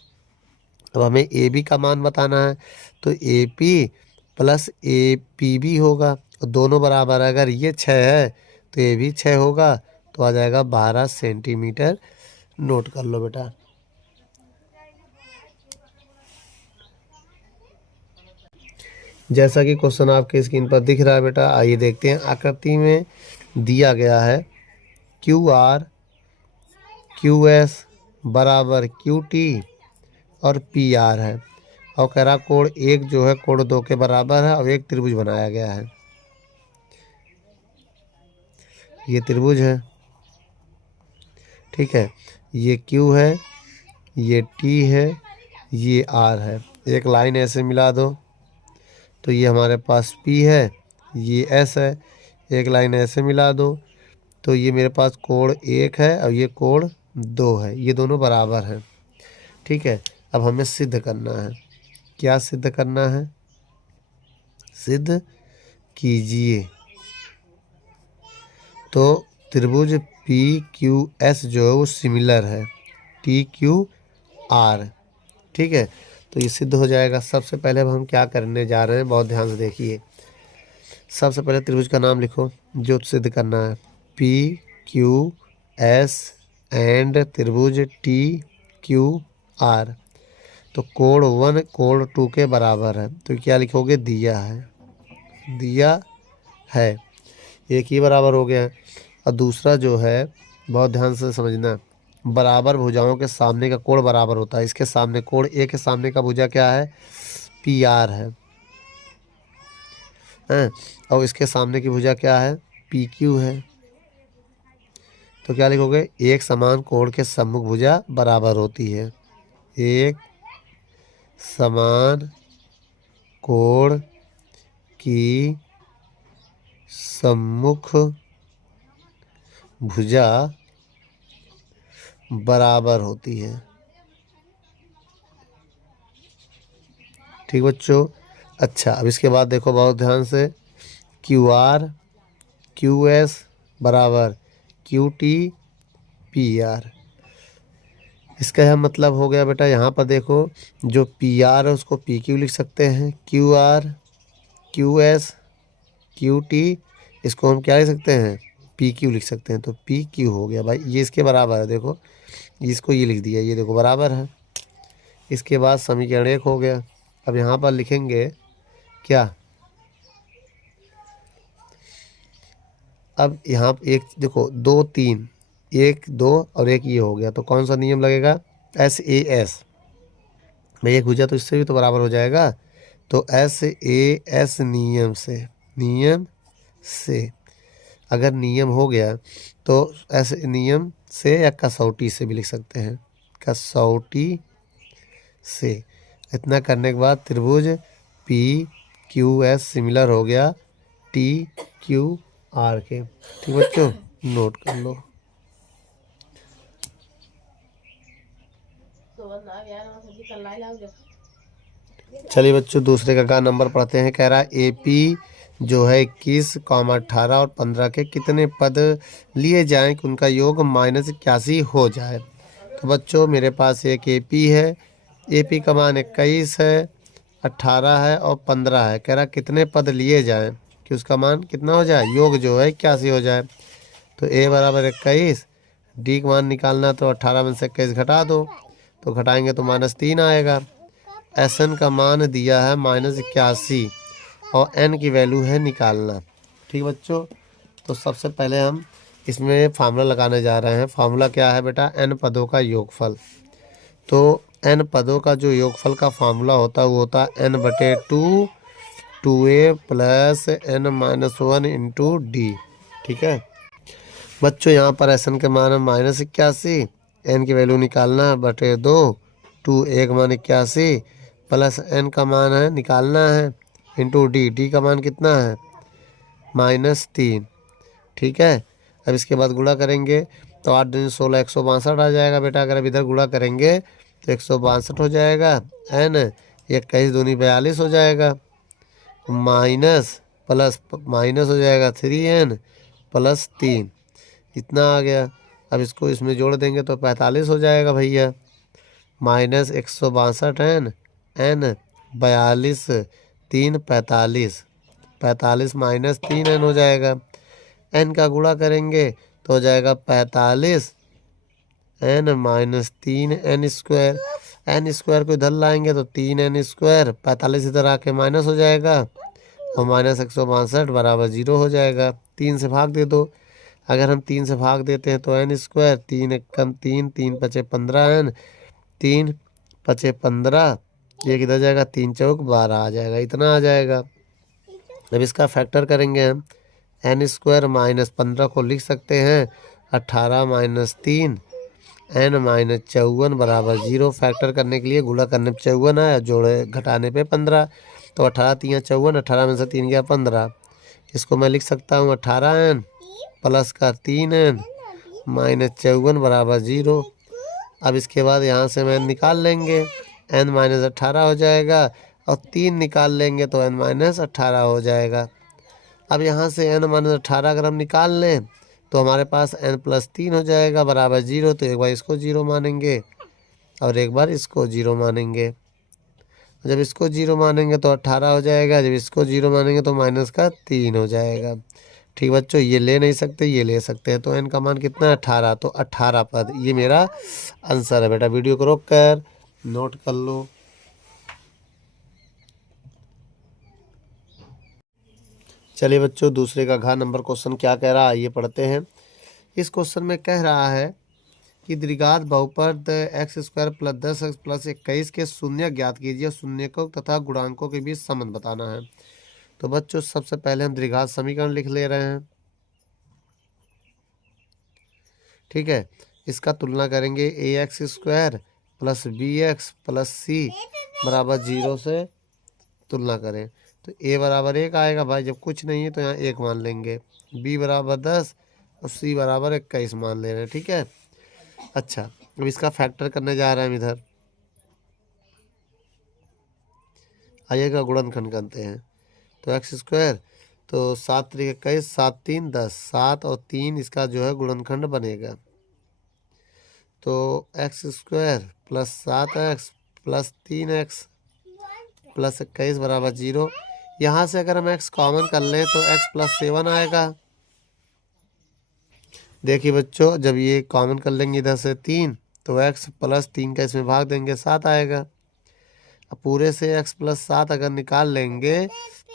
अब हमें ए बी का मान बताना है, तो A P plus A P भी होगा, और दोनों बराबर। अगर ये 6 है तो ये भी 6 होगा, तो आ जाएगा 12 सेंटीमीटर। नोट कर लो बेटा। जैसा कि क्वेश्चन आपके स्क्रीन पर दिख रहा है बेटा, आइए देखते हैं। आकृति में दिया गया है क्यू आर क्यू एस बराबर क्यू टी और पी आर है, और कह रहा कोण 1 जो है कोण 2 के बराबर है, और एक त्रिभुज बनाया गया है। ये त्रिभुज है, ठीक है, ये क्यू है, ये टी है, ये आर है। एक लाइन ऐसे मिला दो तो ये हमारे पास पी है, ये एस है। एक लाइन ऐसे मिला दो तो ये मेरे पास कोण 1 है और ये कोण 2 है, ये दोनों बराबर हैं। ठीक है, अब हमें सिद्ध करना है। क्या सिद्ध करना है? सिद्ध कीजिए। तो त्रिभुज पी क्यू एस जो है वो सिमिलर है टी क्यू आर। ठीक है, तो ये सिद्ध हो जाएगा। सबसे पहले अब हम क्या करने जा रहे हैं, बहुत ध्यान से देखिए। सबसे पहले त्रिभुज का नाम लिखो जो सिद्ध करना है, पी क्यू एस एंड त्रिभुज टी क्यू आर। तो कोण 1 कोण 2 के बराबर है, तो क्या लिखोगे, दिया है, दिया है। एक ही बराबर हो गया। और दूसरा जो है, बहुत ध्यान से समझना, बराबर भुजाओं के सामने का कोण बराबर होता है। इसके सामने कोण ए के सामने का भुजा क्या है, पी आर है, और इसके सामने की भुजा क्या है, पी क्यू है। तो क्या लिखोगे, एक समान कोण के सम्मुख भुजा बराबर होती है। एक समान कोण की सम्मुख भुजा बराबर होती है। ठीक बच्चों। अच्छा, अब इसके बाद देखो बहुत ध्यान से, क्यू आर क्यू एस बराबर क्यू टी पी आर। इसका यह मतलब हो गया बेटा, यहाँ पर देखो जो पी आर है उसको पी क्यू लिख सकते हैं, Q R Q S Q T इसको हम क्या लिख सकते हैं, पी क्यू लिख सकते हैं। तो पी क्यू हो गया भाई, ये इसके बराबर है। देखो इसको ये लिख दिया, ये देखो बराबर है। इसके बाद समीकरण 1 हो गया। अब यहाँ पर लिखेंगे क्या, अब यहाँ एक देखो 2 3, 1 2 और एक ये हो गया, तो कौन सा नियम लगेगा, एस ए एस। भाई एक भुजा तो इससे भी तो बराबर हो जाएगा, तो एस ए एस नियम से अगर नियम हो गया तो ऐसे नियम से या कसौटी से भी लिख सकते हैं, कसौटी से। इतना करने के बाद त्रिभुज पी क्यू एस सिमिलर हो गया टी क्यू आर के। ठीक बच्चों, नोट कर लो। चलिए बच्चों, दूसरे का नंबर पढ़ते हैं। कह रहा है ए पी जो है 21, 18 और 15 के कितने पद लिए जाएं कि उनका योग -81 हो जाए। तो बच्चों मेरे पास एक ए पी है, ए पी का मान 21 है, 18 है और 15 है। कह रहा कितने पद लिए जाएं कि उसका मान कितना हो जाए, योग जो है 81 हो जाए। तो ए बराबर 21, डी का मान निकालना तो 18 में से 21 घटा दो, तो घटाएंगे तो -3 आएगा। एस एन का मान दिया है -81 और एन की वैल्यू है निकालना। ठीक बच्चों, तो सबसे पहले हम इसमें फार्मूला लगाने जा रहे हैं। फार्मूला क्या है बेटा? एन पदों का योगफल। तो एन पदों का जो योगफल का फार्मूला होता है वो होता है n/2 2a plus n-1 into D. ठीक है बच्चों, यहाँ पर एस एन के मान है -81, एन की वैल्यू निकालना है /2, 2a का मान 81 प्लस एन का मान है निकालना है इंटू डी। डी का मान कितना है? -3। ठीक है, अब इसके बाद गुणा करेंगे तो 8 दूनी 16 162 आ जाएगा बेटा। अगर अब इधर गुणा करेंगे तो 162 हो जाएगा। एन 21 दूनी 42 हो जाएगा। माइनस प्लस माइनस हो जाएगा 3n प्लस 3, इतना आ गया। अब इसको इसमें जोड़ देंगे तो 45 हो जाएगा भैया। -162 n 42 3 45, 45 माइनस 3n हो जाएगा। n का गुणा करेंगे तो हो जाएगा 45 n minus 3n square. n square को इधर लाएंगे तो 3n स्क्वायर, 45 इधर आके माइनस हो जाएगा और -162 बराबर 0 हो जाएगा। 3 से भाग दे दो। अगर हम 3 से भाग देते हैं तो n स्क्वायर, 3 एकम 3, 3 पचे 15n, 3 पचे 15, ये किधर जाएगा? 3 चौक 12 आ जाएगा, इतना आ जाएगा। अब इसका फैक्टर करेंगे हम। n स्क्वायर -15 को लिख सकते हैं 18 माइनस 3 n माइनस 54 बराबर 0। फैक्टर करने के लिए गुणा करने पे 54 आया, जोड़े घटाने पे 15, तो 18 3 54, 18 में से 3 गया 15। इसको मैं लिख सकता हूँ 18n प्लस का 3n माइनस 54 बराबर 0। अब इसके बाद यहाँ से मैं निकाल लेंगे, n माइनस 18 हो जाएगा और 3 निकाल लेंगे तो n माइनस 18 हो जाएगा। अब यहाँ से n माइनस 18 अगर हम निकाल लें तो हमारे पास n प्लस 3 हो जाएगा बराबर 0। तो एक बार इसको 0 मानेंगे और एक बार इसको 0 मानेंगे। जब इसको 0 मानेंगे तो 18 हो जाएगा, जब इसको 0 मानेंगे तो माइनस का 3 हो जाएगा। ठीक बच्चों, ये ले नहीं सकते, ये ले सकते हैं। तो n का मान कितना है? 18। तो 18 पद ये मेरा आंसर है बेटा। वीडियो को रोक कर नोट कर लो। चलिए बच्चों, दूसरे का घ नंबर क्वेश्चन क्या कह रहा है ये पढ़ते हैं। इस क्वेश्चन में कह रहा है कि द्विघात बहुपद x² प्लस 10x प्लस 21 के शून्य ज्ञात कीजिए। शून्यकों तथा गुणांकों के बीच संबंध बताना है। तो बच्चों सबसे पहले हम द्विघात समीकरण लिख ले रहे हैं। ठीक है, इसका तुलना करेंगे ax² plus bx plus c बराबर 0 से तुलना करें तो a बराबर 1 आएगा भाई। जब कुछ नहीं है तो यहाँ 1 मान लेंगे, b बराबर 10 और c बराबर 21 मान ले रहे हैं। ठीक है, अच्छा अब इसका फैक्टर करने जा रहे हैं हम। इधर आइएगा गुणनखंड करते हैं तो x², तो 7 3 21, 7 3 10, 7 और 3 इसका जो है गुणनखंड बनेगा। तो x² plus 7x plus 3x plus 21 बराबर 0। यहाँ से अगर हम x कॉमन कर लें तो x प्लस 7 आएगा। देखिए बच्चों, जब ये कॉमन कर लेंगे इधर से 3 तो x प्लस 3 का इसमें भाग देंगे 7 आएगा। अब पूरे से x प्लस 7 अगर निकाल लेंगे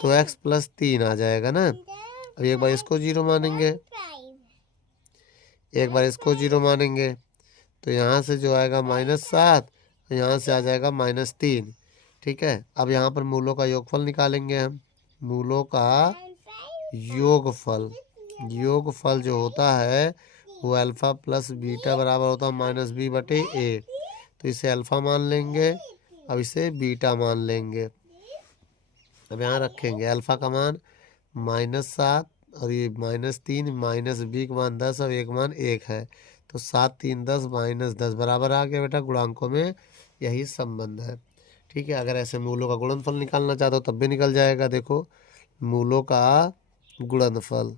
तो x प्लस 3 आ जाएगा ना। अब एक बार इसको 0 मानेंगे, एक बार इसको 0 मानेंगे तो यहाँ से जो आएगा -7, तो यहाँ से आ जाएगा -3। ठीक है, अब यहाँ पर मूलों का योगफल निकालेंगे हम। मूलों का योगफल, योगफल जो होता है वो अल्फ़ा प्लस बीटा बराबर होता है -b/a। तो इसे अल्फ़ा मान लेंगे, अब इसे बीटा मान लेंगे। अब यहाँ रखेंगे अल्फ़ा का मान -7 और ये -3, माइनस b का मान 10 और 1 मान 1 है। तो 7 3 10 -10 बराबर आ गया बेटा। गुणांकों में यही संबंध है। ठीक है, अगर ऐसे मूलों का गुणनफल निकालना चाहते हो तब भी निकल जाएगा। देखो, मूलों का गुणनफल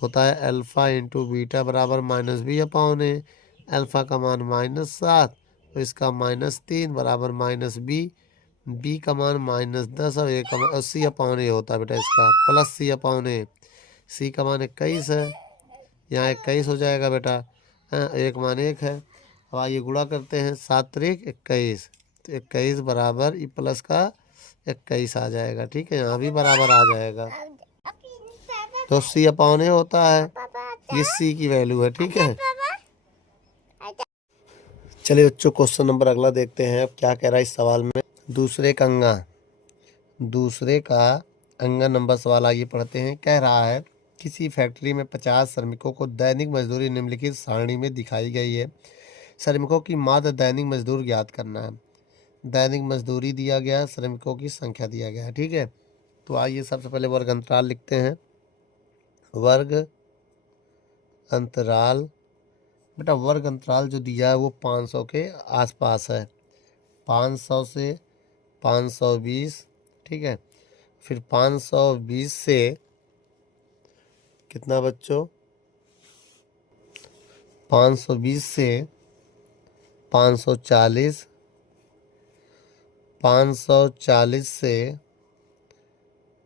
होता है अल्फ़ा इंटू बीटा बराबर -b/a। अल्फ़ा का मान -7 तो इसका -3 बराबर -b, b का मान -10 और a का मान c/a होता है बेटा इसका, प्लस c/a। c का मान 21 है, यहाँ 21 हो जाएगा बेटा। हाँ, 1 मान 1 है। अब आइए गुणा करते हैं, 7 3 21, तो 21 बराबर ई प्लस का 21 आ जाएगा। ठीक है, यहाँ भी बराबर आ जाएगा। तो सी अपॉन ए होता है, ये सी की वैल्यू है। ठीक है, चलिए बच्चों क्वेश्चन नंबर अगला देखते हैं। अब क्या कह रहा है इस सवाल में। दूसरे का अंगा नंबर सवाल आइए पढ़ते हैं। कह रहा है किसी फैक्ट्री में 50 श्रमिकों को दैनिक मजदूरी निम्नलिखित सारणी में दिखाई गई है। श्रमिकों की मात्र दैनिक मजदूर ज्ञात करना है। दैनिक मजदूरी दिया गया, श्रमिकों की संख्या दिया गया है। ठीक है, तो आइए सबसे पहले वर्ग अंतराल लिखते हैं। वर्ग अंतराल, बेटा वर्ग अंतराल जो दिया है वो 500 के आसपास है। 500 से 520। ठीक है, फिर 520 से कितना बच्चों, 520 से 540, 540 से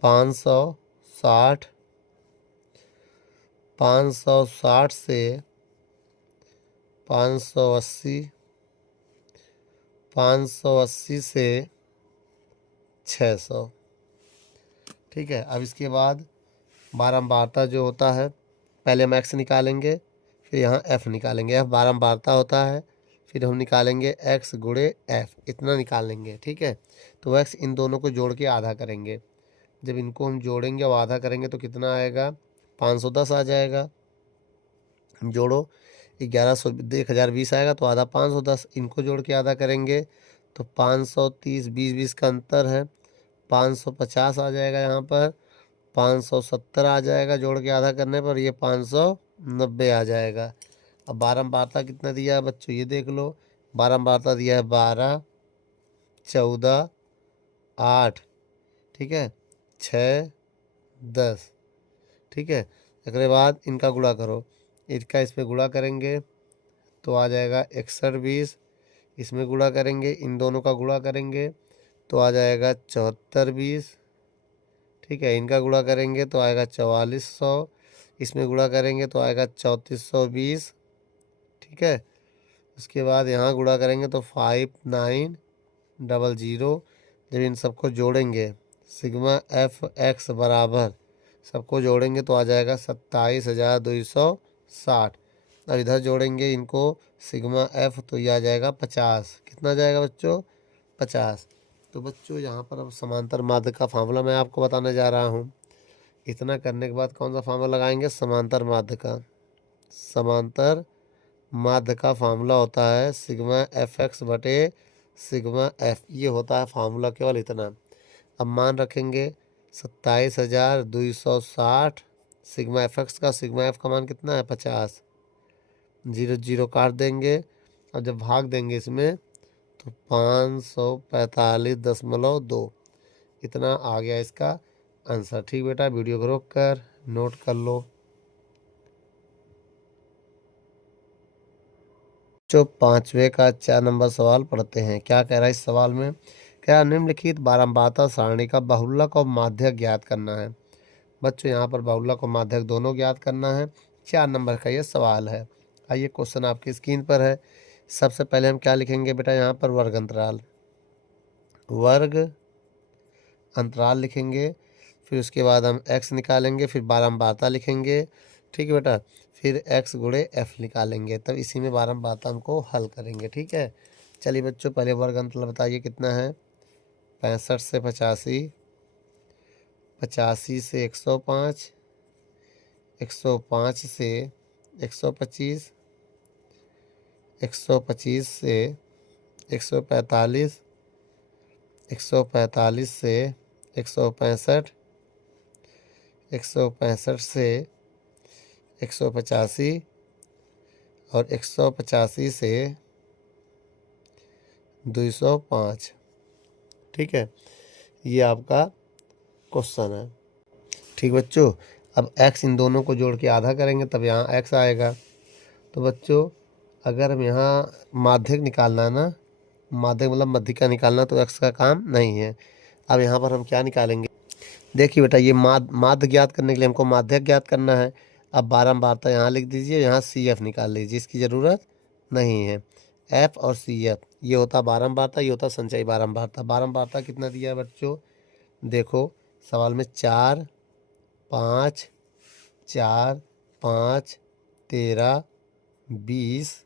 560, 560 से 580, 580 से 600। ठीक है, अब इसके बाद बारंबारता जो होता है, पहले हम एक्स निकालेंगे, फिर यहाँ एफ निकालेंगे। एफ बारंबारता होता है, फिर हम निकालेंगे एक्स गुणे एफ, इतना निकालेंगे। ठीक है, तो एक्स इन दोनों को जोड़ के आधा करेंगे। जब इनको हम जोड़ेंगे और आधा करेंगे तो कितना आएगा, 510 आ जाएगा। जोड़ो, 1100 1020 आएगा तो आधा 510, इनको जोड़ के आधा करेंगे तो 530, 20 का अंतर है, 550 आ जाएगा। यहाँ पर 570 आ जाएगा जोड़ के आधा करने पर, ये 590 आ जाएगा। अब बारंबारता कितना दिया है बच्चों, ये देख लो। बारंबारता दिया है 12, 14, 8। ठीक है, 6, 10। ठीक है, इसके बाद इनका गुणा करो, इसका इसमें गुणा करेंगे तो आ जाएगा 61, 20। इसमें गुणा करेंगे, इन दोनों का गुणा करेंगे तो आ जाएगा 74, 20। ठीक है, इनका गुणा करेंगे तो आएगा 4400। इसमें गुणा करेंगे तो आएगा 3420। ठीक है, उसके बाद यहाँ गुणा करेंगे तो 5900। जब इन सबको जोड़ेंगे, सिग्मा एफ एक्स बराबर, सबको जोड़ेंगे तो आ जाएगा 27260। अब इधर जोड़ेंगे इनको सिग्मा एफ, तो ये आ जाएगा 50। कितना आ जाएगा बच्चों, 50। तो बच्चों यहाँ पर अब समांतर माध्य का फार्मूला मैं आपको बताने जा रहा हूँ। इतना करने के बाद कौन सा फार्मूला लगाएंगे, समांतर माध्य का। समांतर माध्य का फार्मूला होता है सिग्मा एफ एक्स बटे सिग्मा एफ, ये होता है फार्मूला, केवल इतना। अब मान रखेंगे 27260 सिग्मा एफ एक्स का। सिग्मा एफ का मान कितना है, 50। 0 0 काट देंगे, और जब भाग देंगे इसमें तो 545.2, इतना आ गया इसका आंसर। ठीक बेटा, वीडियो को रोक कर नोट कर लो। जो 5वें का 4 नंबर सवाल पढ़ते हैं। क्या कह रहा है इस सवाल में, क्या निम्नलिखित बारंबारता सारणी का बहुलक और माध्यक ज्ञात करना है। बच्चों यहाँ पर बहुलक और माध्यक दोनों ज्ञात करना है। 4 नंबर का ये सवाल है। आइए क्वेश्चन आपकी स्क्रीन पर है। सबसे पहले हम क्या लिखेंगे बेटा, यहाँ पर वर्ग अंतराल, वर्ग अंतराल लिखेंगे। फिर उसके बाद हम x निकालेंगे, फिर बारंबारता लिखेंगे। ठीक है बेटा, फिर x गुणे f निकालेंगे, तब इसी में बारंबारता हमको हल करेंगे। ठीक है, चलिए बच्चों पहले वर्ग अंतराल बताइए कितना है। 65 से 85, 85 से 105, 105 से 125, 125 से 145, 145 से 165, 165 से 185, और 185 से 205। ठीक है, ये आपका क्वेश्चन है। ठीक बच्चों, अब x इन दोनों को जोड़ के आधा करेंगे तब यहाँ x आएगा। तो बच्चों अगर हम यहाँ माध्यक निकालना है ना, माध्यक मतलब मध्यिका निकालना, तो x का काम नहीं है। अब यहाँ पर हम क्या निकालेंगे, देखिए बेटा, ये माध्य ज्ञात करने के लिए हमको माध्यक ज्ञात करना है। अब बारंबारता यहाँ लिख दीजिए, यहाँ सी एफ निकाल लीजिए, इसकी ज़रूरत नहीं है। एफ और सी एफ, ये होता बारंबारता, ये होता संचयी बारंबारता। बारंबारता कितना दिया है बच्चों, देखो सवाल में 4 5 4 5 13 20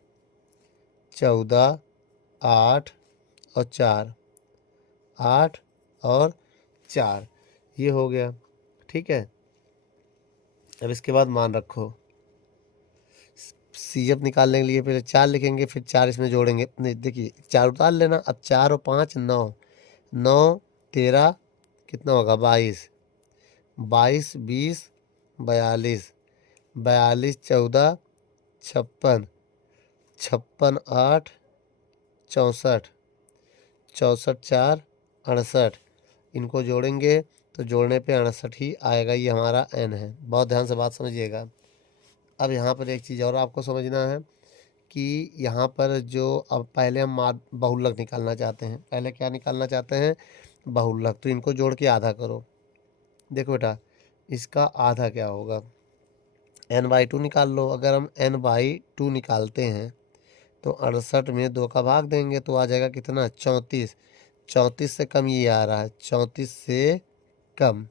14 8 और 4, 8 और 4, ये हो गया। ठीक है, अब इसके बाद मान रखो, सी एफ निकालने के लिए पहले 4 लिखेंगे, फिर 4 इसमें जोड़ेंगे। नहीं देखिए 4 उतार लेना। अब 4 और 5 9, 9 13 कितना होगा 22, 22 20 42, 42 14 56, 56 8 64, 64 4 68, इनको जोड़ेंगे तो जोड़ने पे 68 ही आएगा। ये हमारा n है। बहुत ध्यान से बात समझिएगा। अब यहाँ पर एक चीज़ और आपको समझना है कि यहाँ पर जो अब पहले हम बहुलक निकालना चाहते हैं। पहले क्या निकालना चाहते हैं, बहुलक। तो इनको जोड़ के आधा करो। देखो बेटा इसका आधा क्या होगा, n/2 निकाल लो। अगर हम n/2 निकालते हैं तो 68 में 2 का भाग देंगे तो आ जाएगा कितना 34। 34 से कम ये आ रहा है, 34 से कम।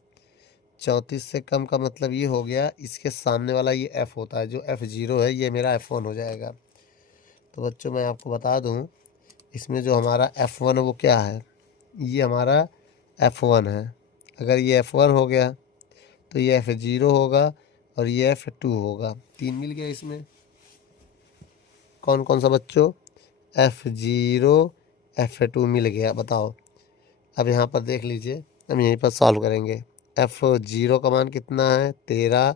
34 से कम का मतलब ये हो गया, इसके सामने वाला ये f होता है, जो f0 है ये मेरा f1 हो जाएगा। तो बच्चों मैं आपको बता दूं, इसमें जो हमारा f1 है वो क्या है, ये हमारा f1 है। अगर ये f1 हो गया तो ये f0 होगा और ये f2 होगा। 3 मिल गया इसमें। कौन कौन सा बच्चों, f0 f2 मिल गया। बताओ अब यहाँ पर देख लीजिए, हम यहीं पर सॉल्व करेंगे। f0 का मान कितना है 13,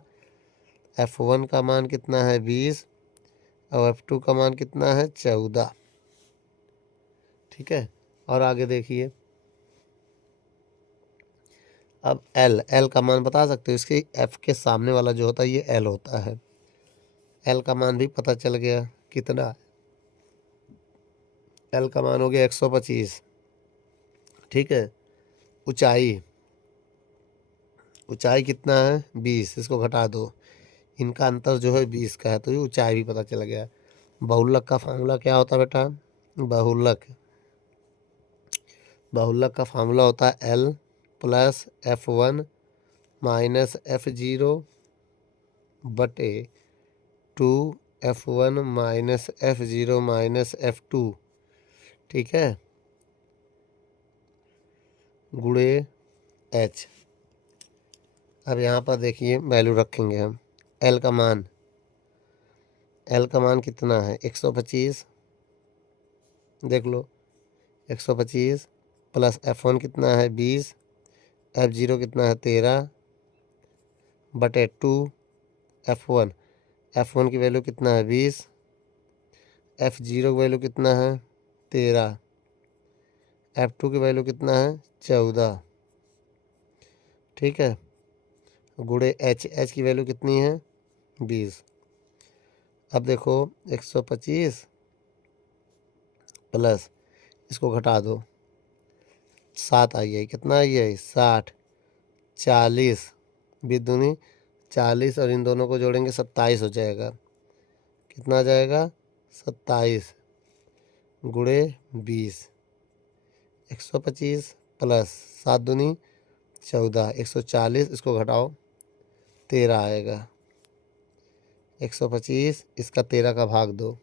f1 का मान कितना है 20 और f2 का मान कितना है 14। ठीक है, और आगे देखिए। अब L का मान बता सकते हो, इसके f के सामने वाला जो होता है ये L होता है। L का मान भी पता चल गया कितना है, L का मान हो गया 125। ठीक है, ऊंचाई कितना है 20, इसको घटा दो, इनका अंतर जो है 20 का है, तो ये ऊंचाई भी पता चल गया। बहुलक का फार्मूला क्या होता है बेटा, बहुलक का फार्मूला होता है L plus f1 minus f0 बटे 2f1 minus f0 minus f2। ठीक है, गुणे h। अब यहाँ पर देखिए वैल्यू रखेंगे हम। L का मान कितना है 125, देख लो 125 प्लस f1 कितना है 20, f0 कितना है 13 बटे 2 f1 की वैल्यू कितना है 20, f0 की वैल्यू कितना है 13, f2 की वैल्यू कितना है 14। ठीक है, गुणे h की वैल्यू कितनी है 20। अब देखो 125 प्लस इसको घटा दो, 7 आई है, कितना आई है 60, 40 बीस 40 और इन दोनों को जोड़ेंगे 27 हो जाएगा। कितना आ जाएगा 27 गुणे 20, 125 प्लस 7 14, 140 इसको घटाओ 13 आएगा। 125 इसका 13 का भाग दो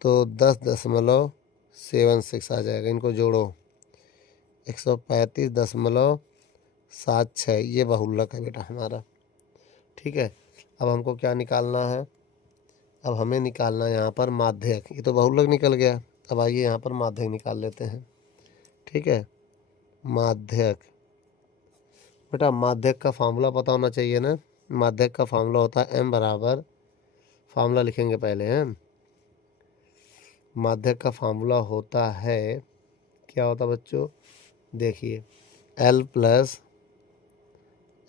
तो 10.76 आ जाएगा। इनको जोड़ो 135.76, ये बहुलक है बेटा हमारा। ठीक है, अब हमको क्या निकालना है, अब हमें निकालना है यहाँ पर माध्यक। ये तो बहुलक निकल गया, अब आइए यहाँ पर माध्यक निकाल लेते हैं। ठीक है, माध्यक बेटा, माध्यक का फार्मूला पता होना चाहिए ना। माध्यक का फार्मूला होता है m बराबर, फार्मूला लिखेंगे पहले हैं। माध्यक का फार्मूला होता है, क्या होता बच्चों, देखिए L plus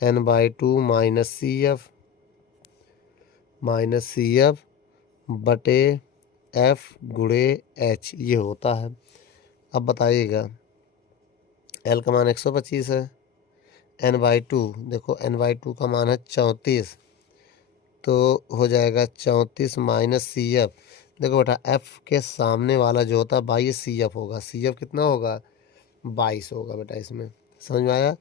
n/2 minus C F बटे f गुणे h, ये होता है। अब बताइएगा L का मान 125 है, n/2 देखो n/2 का मान है 34, तो हो जाएगा 34 माइनस सी एफ। देखो बेटा एफ के सामने वाला जो होता है बाई सी एफ होगा, सी एफ कितना होगा 22 होगा बेटा। इसमें समझ में आया।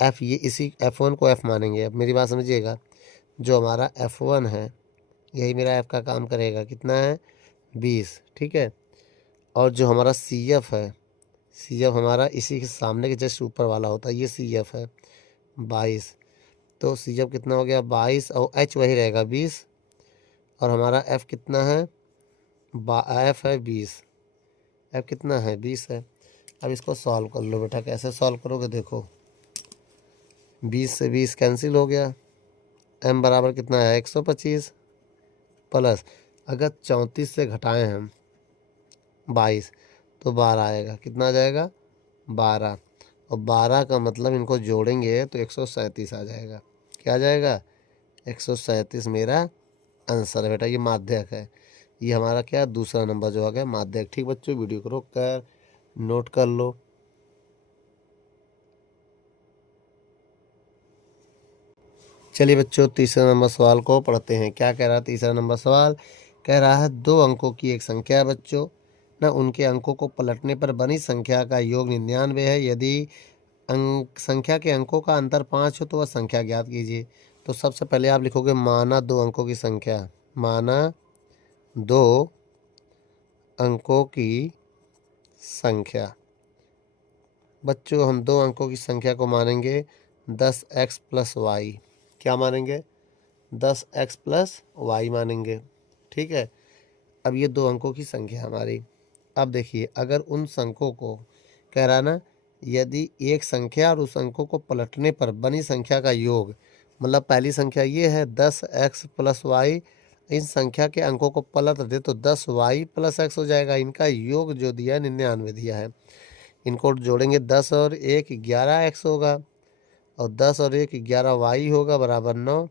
एफ ये इसी F1 को एफ मानेंगे। अब मेरी बात समझिएगा, जो हमारा F1 है यही मेरा एफ का काम करेगा, कितना है 20, ठीक है। और जो हमारा सी एफ है, सी एफ हमारा इसी के सामने के जस्ट ऊपर वाला होता है, ये सी एफ है 22। तो सी एफ कितना हो गया 22 और एच वही रहेगा 20 और हमारा एफ कितना है एफ है 20, एफ कितना है 20 है। अब इसको सॉल्व कर लो बेटा। कैसे सॉल्व करोगे देखो, 20 से 20 कैंसिल हो गया, एम बराबर कितना है 125 प्लस, अगर 34 से घटाएं हम 22 तो 12 आएगा। कितना आ जाएगा 12, और 12 का मतलब इनको जोड़ेंगे तो 137 आ जाएगा। क्या आ जाएगा 137 मेरा आंसर है बेटा। ये माध्यक है, ये हमारा क्या दूसरा नंबर जो आ गया माध्यक। ठीक बच्चों, वीडियो को रोक कर नोट कर लो। चलिए बच्चों तीसरे नंबर सवाल को पढ़ते हैं। क्या कह रहा है तीसरा नंबर सवाल, कह रहा है 2 अंकों की एक संख्या है बच्चों ना, उनके अंकों को पलटने पर बनी संख्या का योग 99 है। यदि संख्या के अंकों का अंतर 5 हो तो वह संख्या ज्ञात कीजिए। तो सबसे पहले आप लिखोगे माना 2 अंकों की संख्या, माना 2 अंकों की संख्या। बच्चों हम 2 अंकों की संख्या को मानेंगे 10x प्लस वाई। क्या मानेंगे 10x प्लस वाई मानेंगे, ठीक है। अब ये 2 अंकों की संख्या हमारी। अब देखिए अगर उन अंकों को कह रहा ना, यदि एक संख्या और उस अंकों को पलटने पर बनी संख्या का योग, मतलब पहली संख्या ये है 10x प्लस वाई, इन संख्या के अंकों को पलट दे तो 10y प्लस x हो जाएगा। इनका योग जो दिया है 99 दिया है। इनको जोड़ेंगे 10 और 1 11x होगा, और 10 और 1 11y होगा बराबर 9,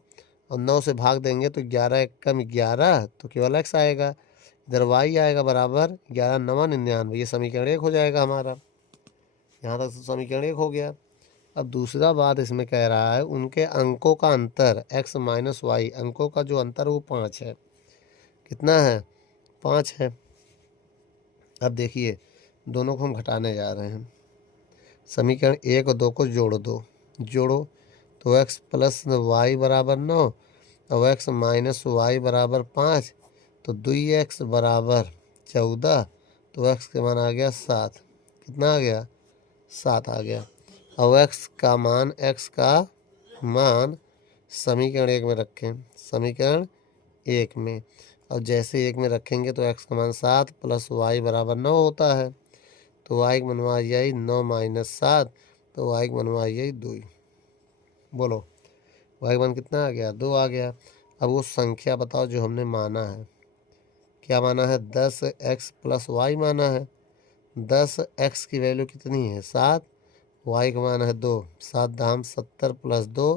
और 9 से भाग देंगे तो 11 एक कम 11 तो केवल x आएगा। इधर y आएगा बराबर 11 9 99। ये समीकरण 1 हो जाएगा हमारा। यहाँ तक तो समीकरण 1 हो गया। अब दूसरा बात इसमें कह रहा है उनके अंकों का अंतर x माइनस वाई, अंकों का जो अंतर वो 5 है। कितना है 5 है। अब देखिए दोनों को हम घटाने जा रहे हैं, समीकरण 1 और 2 को जोड़ दो, जोड़ो तो x प्लस वाई बराबर 9 और x माइनस वाई बराबर 5, तो 2x बराबर 14, तो x का मान आ गया 7। कितना आ गया 7 आ गया। और x का मान समीकरण 1 में रखें, समीकरण 1 में, और जैसे 1 में रखेंगे तो x का मान 7 प्लस वाई बराबर 9 होता है। तो y का मान आ जाए 9 माइनस 7, तो y का मान आ जाए 2। बोलो y का मान कितना आ गया 2 आ गया। अब वो संख्या बताओ जो हमने माना है, क्या माना है 10x प्लस वाई माना है। 10x की वैल्यू कितनी है 7, y का मान है 2, 7 दाम 70 प्लस 2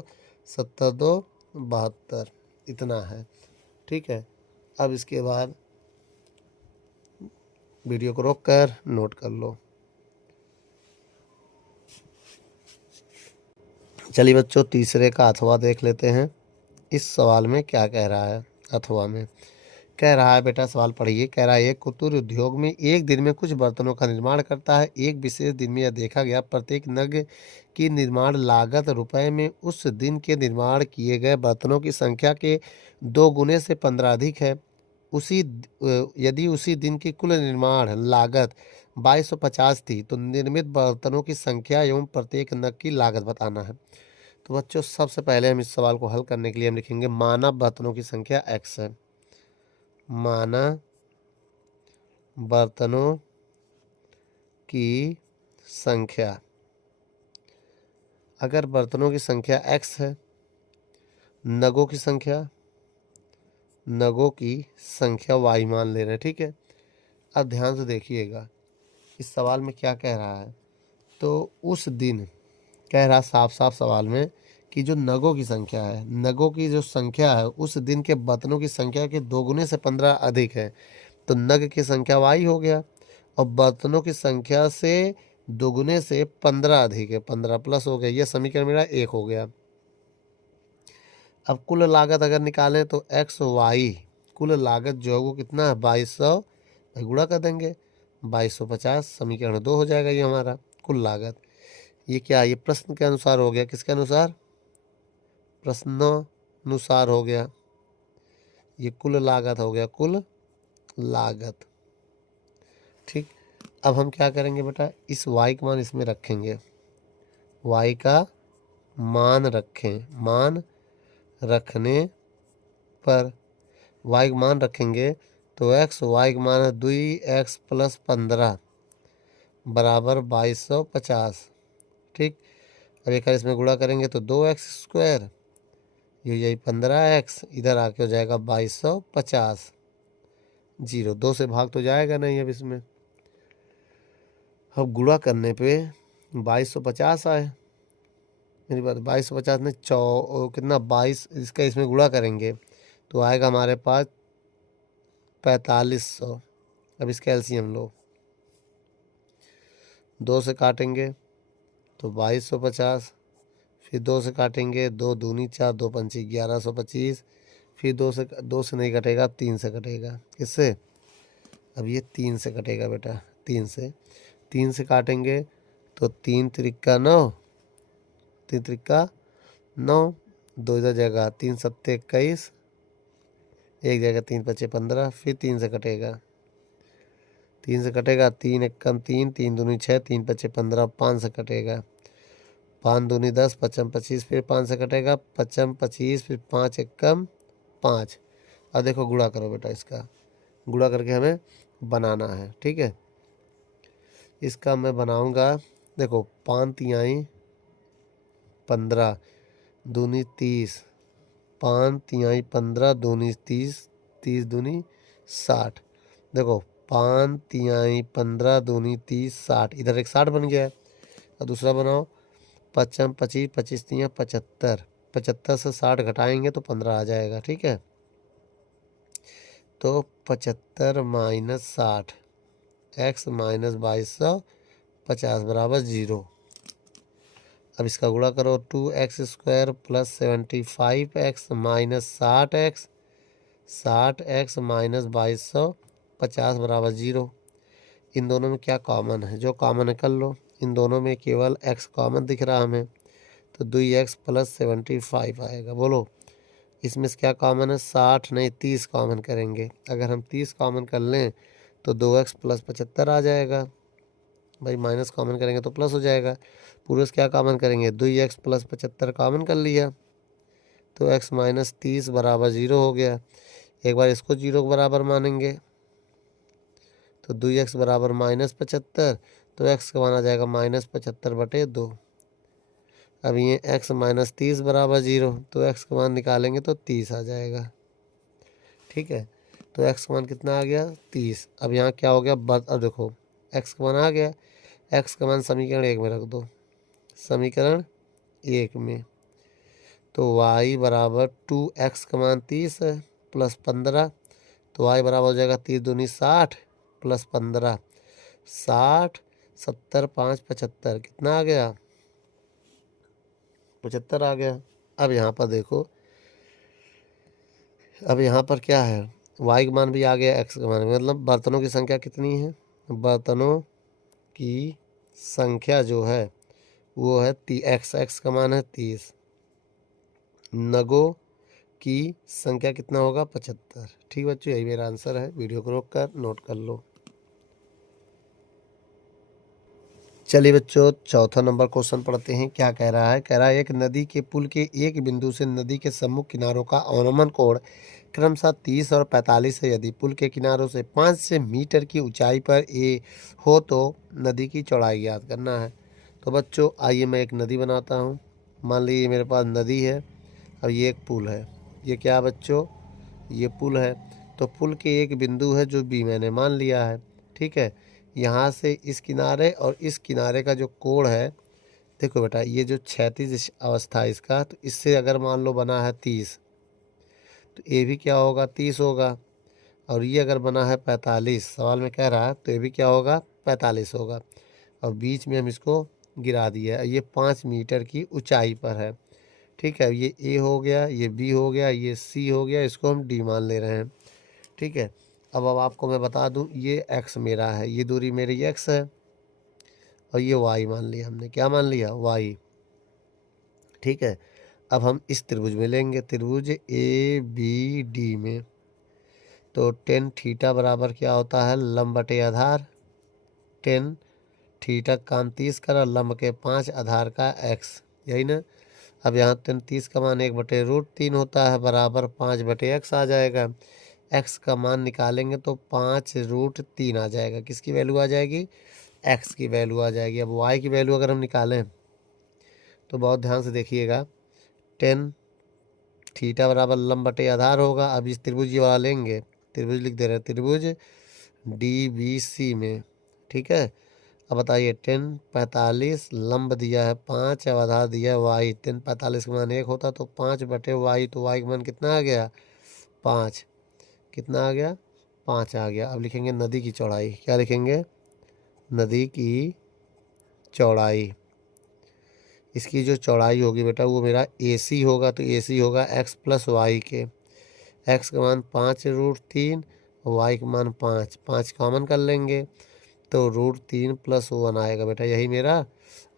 70 2 72, इतना है, ठीक है। अब इसके बाद वीडियो को रोक कर नोट कर लो। चलिए बच्चों तीसरे का अथवा देख लेते हैं। इस सवाल में क्या कह रहा है, अथवा में कह रहा है बेटा सवाल पढ़िए। कह रहा है एक कुटीर उद्योग में एक दिन में कुछ बर्तनों का निर्माण करता है। एक विशेष दिन में यह देखा गया प्रत्येक नग की निर्माण लागत रुपए में उस दिन के निर्माण किए गए बर्तनों की संख्या के 2 गुने से 15 अधिक है। यदि उसी दिन की कुल निर्माण लागत 2250 थी तो निर्मित बर्तनों की संख्या एवं प्रत्येक नग की लागत बताना है। तो बच्चों सबसे पहले हम इस सवाल को हल करने के लिए हम लिखेंगे मानव बर्तनों की संख्या x है, माना बर्तनों की संख्या। अगर बर्तनों की संख्या x है, नगों की संख्या y मान ले रहे हैं, ठीक है। अब ध्यान से देखिएगा इस सवाल में क्या कह रहा है। तो उस दिन कह रहा साफ साफ सवाल में कि जो नगों की संख्या है, नगों की जो संख्या है उस दिन के बर्तनों की संख्या के 2 गुने से 15 अधिक है। तो नग की संख्या y हो गया और बर्तनों की संख्या से 2 गुने से 15 अधिक है, 15 प्लस हो गया। यह समीकरण मेरा 1 हो गया। अब कुल लागत अगर निकालें तो x y कुल लागत जो है वो कितना है 2200, भाई गुणा कर देंगे 2250, समीकरण 2 हो जाएगा ये हमारा कुल लागत। ये क्या, ये प्रश्न के अनुसार हो गया, किसके अनुसार, प्रश्नानुसार हो गया, ये कुल लागत हो गया, कुल लागत। ठीक, अब हम क्या करेंगे बेटा, इस y का मान इसमें रखेंगे, y का मान रखें, मान रखने पर y का मान रखेंगे तो x, y का मान है 2x + 15 बराबर 2250। ठीक, अब एक बार इसमें गुणा करेंगे तो 2x², ये यही 15x, इधर आके हो जाएगा 2250, 0 2 से भाग तो जाएगा नहीं अब इसमें। अब गुणा करने पे 2250 आए, मेरी बात 2250 ने कितना 22, इसका इसमें गुणा करेंगे तो आएगा हमारे पास 4500। अब इसका एलसीएम लो, 2 से काटेंगे तो 2250, फिर 2 से काटेंगे, 2 दूनी 4, 2 पंची 1125, फिर 2 से नहीं कटेगा, 3 से कटेगा, किससे, अब ये 3 से कटेगा बेटा, 3 से काटेंगे तो 3 त्रिका 9, 3 त्रिका 9, 2 इधर जाएगा, 3 सत्ते 21, एक जाएगा, 3 पचे 15, फिर 3 से कटेगा, 3 से कटेगा, 3 एक कम 3, 3 दूनी 6, 3 पचे 15, 5 से कटेगा, 5 दूनी 10, 5 25, फिर 5 से कटेगा, 5 25, फिर 5 एक कम 5। अब देखो गुणा करो बेटा, इसका गुणा करके हमें बनाना है। ठीक है, इसका मैं बनाऊंगा, देखो 5 तिहाई 15, दूनी 30, 5 तिहाई 15, दूनी 30, 30 दूनी 60, देखो 5 तिहाई 15 दूनी 30 60, इधर एक 60 बन गया है। और दूसरा बनाओ 5 25, 25 तिहाई 75, 75 से 60 घटाएंगे तो 15 आ जाएगा। ठीक है, तो 75 - 60, x - 2250 बराबर 0। अब इसका गुणा करो, 2x² + 75x - 60x, 60x - 2250 बराबर 0। इन दोनों में क्या कॉमन है, जो कॉमन है कर लो, इन दोनों में केवल x कॉमन दिख रहा हमें, तो 2x + 75 आएगा। बोलो इसमें से क्या कॉमन है, 60 नहीं 30 कॉमन करेंगे, अगर हम 30 कॉमन कर लें तो 2x + 75 आ जाएगा, भाई माइनस कॉमन करेंगे तो प्लस हो जाएगा। पूरे से क्या कॉमन करेंगे, 2x + 75 कॉमन कर लिया तो x - 30 बराबर 0 हो गया। एक बार इसको 0 के बराबर मानेंगे तो 2x बराबर -75, तो x का मान आ जाएगा -75/2। अब ये x - 30 बराबर 0, तो x का मान निकालेंगे तो 30 आ जाएगा। ठीक है, तो x का मान कितना आ गया, 30। अब यहाँ क्या हो गया, अब देखो x का मान आ गया, x का मान समीकरण 1 में रख दो, समीकरण 1 में, तो y बराबर 2x का मान 30 है + 15, तो y बराबर हो जाएगा 30 दूनी 60 + 15, 60 70 5 75, कितना आ गया, 75 आ गया। अब यहाँ पर देखो, अब यहाँ पर क्या है, y का मान भी आ गया, x का मान, मतलब बर्तनों की संख्या कितनी है, बर्तनों की संख्या जो है वो है x का मान है 30, नगों की संख्या कितना होगा 75। ठीक बच्चों, यही मेरा आंसर है, वीडियो को रोक कर नोट कर लो। चलिए बच्चों, चौथा नंबर क्वेश्चन पढ़ते हैं। क्या कह रहा है, कह रहा है एक नदी के पुल के एक बिंदु से नदी के सम्मुख किनारों का अवनमन कोण क्रमशः 30 और 45 है। यदि पुल के किनारों से 5 मीटर की ऊंचाई पर ए हो तो नदी की चौड़ाई ज्ञात करना है। तो बच्चों आइए मैं एक नदी बनाता हूँ। मान लीजिए मेरे पास नदी है और ये एक पुल है। ये क्या बच्चों, ये पुल है। तो पुल के एक बिंदु है जो बी मैंने मान लिया है। ठीक है, यहाँ से इस किनारे और इस किनारे का जो कोण है, देखो बेटा ये जो क्षैतिज अवस्था है इसका, तो इससे अगर मान लो बना है 30, तो ये भी क्या होगा 30 होगा। और ये अगर बना है 45, सवाल में कह रहा है, तो ये भी क्या होगा 45 होगा। और बीच में हम इसको गिरा दिया है, ये 5 मीटर की ऊंचाई पर है। ठीक है, ये ए हो गया, ये बी हो गया, ये सी हो गया, इसको हम डी मान ले रहे हैं। ठीक है। अब आपको मैं बता दूं, ये x मेरा है, ये दूरी मेरी x है और ये y मान लिया हमने। क्या मान लिया? y। ठीक है। अब हम इस त्रिभुज में लेंगे, त्रिभुज ए बी डी में। तो टेन थीटा बराबर क्या होता है? लंब बटे आधार। टेन थीटा का काम 30 करा, लंब के 5, आधार का x, यही ना। अब यहाँ 30 का मान 1/√3 होता है, बराबर 5/x आ जाएगा। x का मान निकालेंगे तो 5√3 आ जाएगा। किसकी वैल्यू आ जाएगी? x की वैल्यू आ जाएगी। अब y की वैल्यू अगर हम निकालें तो बहुत ध्यान से देखिएगा। टेन थीटा बराबर लंब बटे आधार होगा। अब इस त्रिभुज ये वाला लेंगे, त्रिभुज लिख दे रहे हैं, त्रिभुज DBC में। ठीक है। अब बताइए, टेन 45, लंब दिया है 5, अब आधार दिया है वाई। टेन 45 का मान 1 होता तो 5/y, तो y का मान कितना आ गया? 5। कितना आ गया? 5 आ गया। अब लिखेंगे नदी की चौड़ाई। क्या लिखेंगे? नदी की चौड़ाई। इसकी जो चौड़ाई होगी बेटा वो मेरा AC होगा, तो AC होगा x + y के। x का मान 5√3, y का मान 5, 5 कॉमन कर लेंगे तो √3 + 1 आएगा बेटा। यही मेरा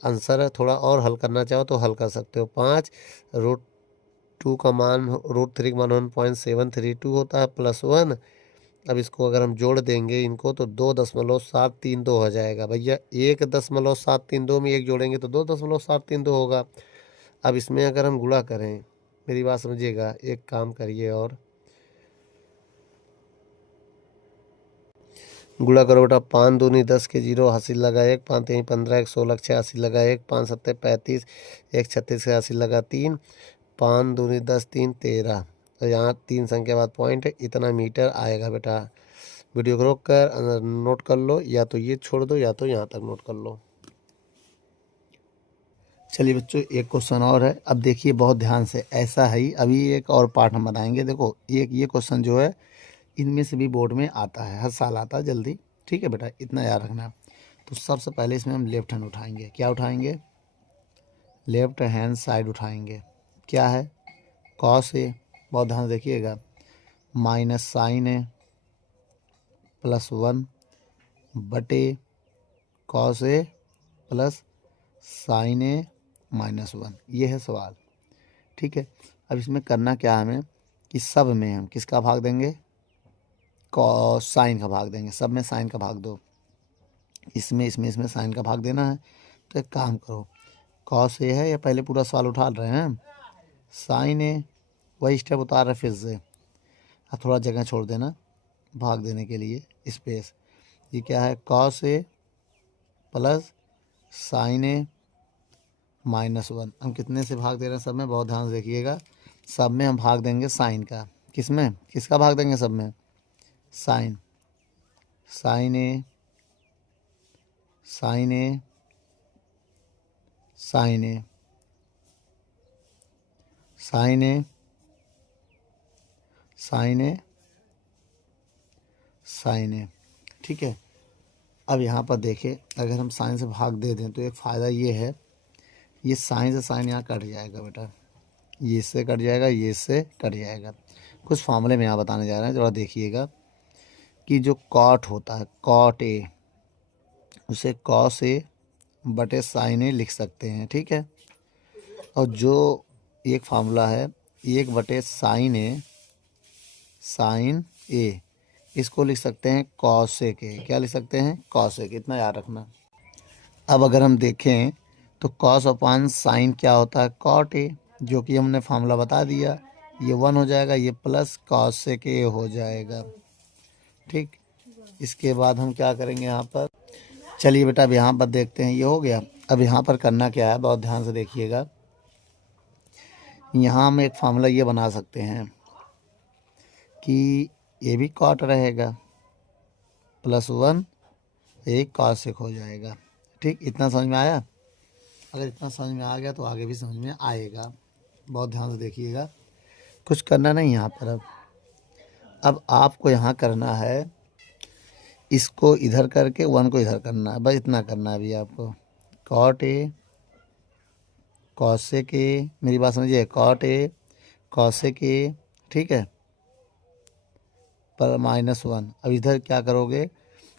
आंसर है। थोड़ा और हल करना चाहो तो हल कर सकते हो। 5 √2 का मान, √3 का मान 1.732 होता है, +1। अब इसको अगर हम जोड़ देंगे इनको तो 2.732 हो जाएगा। भैया 1.732 में एक जोड़ेंगे तो 2.732 होगा। अब इसमें अगर हम गुणा करें, मेरी बात समझिएगा, एक काम करिए और गुणा करो बेटा। 5 दूनी 10 के 0, हासिल लगा 1, 5 3 15, 1 16 6, हासिल लगा 1, 5 7 35, 1 36 के हासिल लगा 3, 5 दूनी 10 3 13। तो यहाँ 3 संख्या बाद पॉइंट है, इतना मीटर आएगा बेटा। वीडियो को रोक कर नोट कर लो, या तो ये छोड़ दो या तो यहाँ तक नोट कर लो। चलिए बच्चों, एक क्वेश्चन और है। अब देखिए बहुत ध्यान से, ऐसा है ही, अभी एक और पार्ट हम बनाएंगे। देखो एक ये क्वेश्चन जो है, इनमें से भी बोर्ड में आता है, हर साल आता है जल्दी। ठीक है बेटा, इतना याद रखना। तो सबसे पहले इसमें हम लेफ्ट हैंड उठाएंगे। क्या उठाएंगे? लेफ्ट हैंड साइड उठाएंगे। क्या है? कॉस ए, बहुत ध्यान से देखिएगा, माइनस साइन ए +1 बटे कॉस ए प्लस साइन ए -1। ये है सवाल। ठीक है। अब इसमें करना क्या है हमें कि सब में हम किसका भाग देंगे? कॉस साइन का भाग देंगे। सब में साइन का भाग दो। इसमें साइन का भाग देना है। तो एक काम करो, कॉस ए है, या पहले पूरा सवाल उठा रहे हैं, साइन ए, वही स्टेप उतार रहे फिर से। अब थोड़ा जगह छोड़ देना भाग देने के लिए, स्पेस। ये क्या है? कॉस ए प्लस साइन ए -1। हम कितने से भाग दे रहे हैं सब में? बहुत ध्यान से देखिएगा। सब में हम भाग देंगे साइन का। किस में? किसका भाग देंगे सब में? साइन। साइन ए, साइन ए, साइन ए, साइन ए, साइन ए, साइन ए। ठीक है। अब यहाँ पर देखें, अगर हम साइन से भाग दे दें तो एक फ़ायदा ये है, ये साइन से साइन यहाँ कट जाएगा बेटा, ये इससे कट जाएगा, ये इससे कट जाएगा। कुछ फॉर्मूले में यहाँ बताने जा रहे हैं, थोड़ा देखिएगा। कि जो कॉट होता है, कॉट ए, उसे कॉस ए बटे साइन ए लिख सकते हैं। ठीक है। और जो एक फार्मूला है, 1/साइन ए, साइन ए, इसको लिख सकते हैं कॉसेक ए। क्या लिख सकते हैं? कॉसेक। इतना याद रखना। अब अगर हम देखें तो कॉस अपान साइन क्या होता है? कॉट ए, जो कि हमने फार्मूला बता दिया। ये 1 हो जाएगा, ये प्लस कॉसेक ए हो जाएगा। ठीक। इसके बाद हम क्या करेंगे यहाँ पर? चलिए बेटा, अब यहाँ पर देखते हैं, ये हो गया। अब यहाँ पर करना क्या है, बहुत ध्यान से देखिएगा। यहाँ हम एक फार्मूला ये बना सकते हैं कि ये भी कॉट रहेगा, +1, एक कॉसेक हो जाएगा। ठीक। इतना समझ में आया? अगर इतना समझ में आ गया तो आगे भी समझ में आएगा। बहुत ध्यान से देखिएगा, कुछ करना नहीं यहाँ पर। अब आपको यहाँ करना है, इसको इधर करके 1 को इधर करना है, बस इतना करना है अभी आपको। कॉट ए, कॉसेक ए, मेरी बात समझिए, कॉट ए, कॉसेक ए। ठीक है। पर -1। अब इधर क्या करोगे,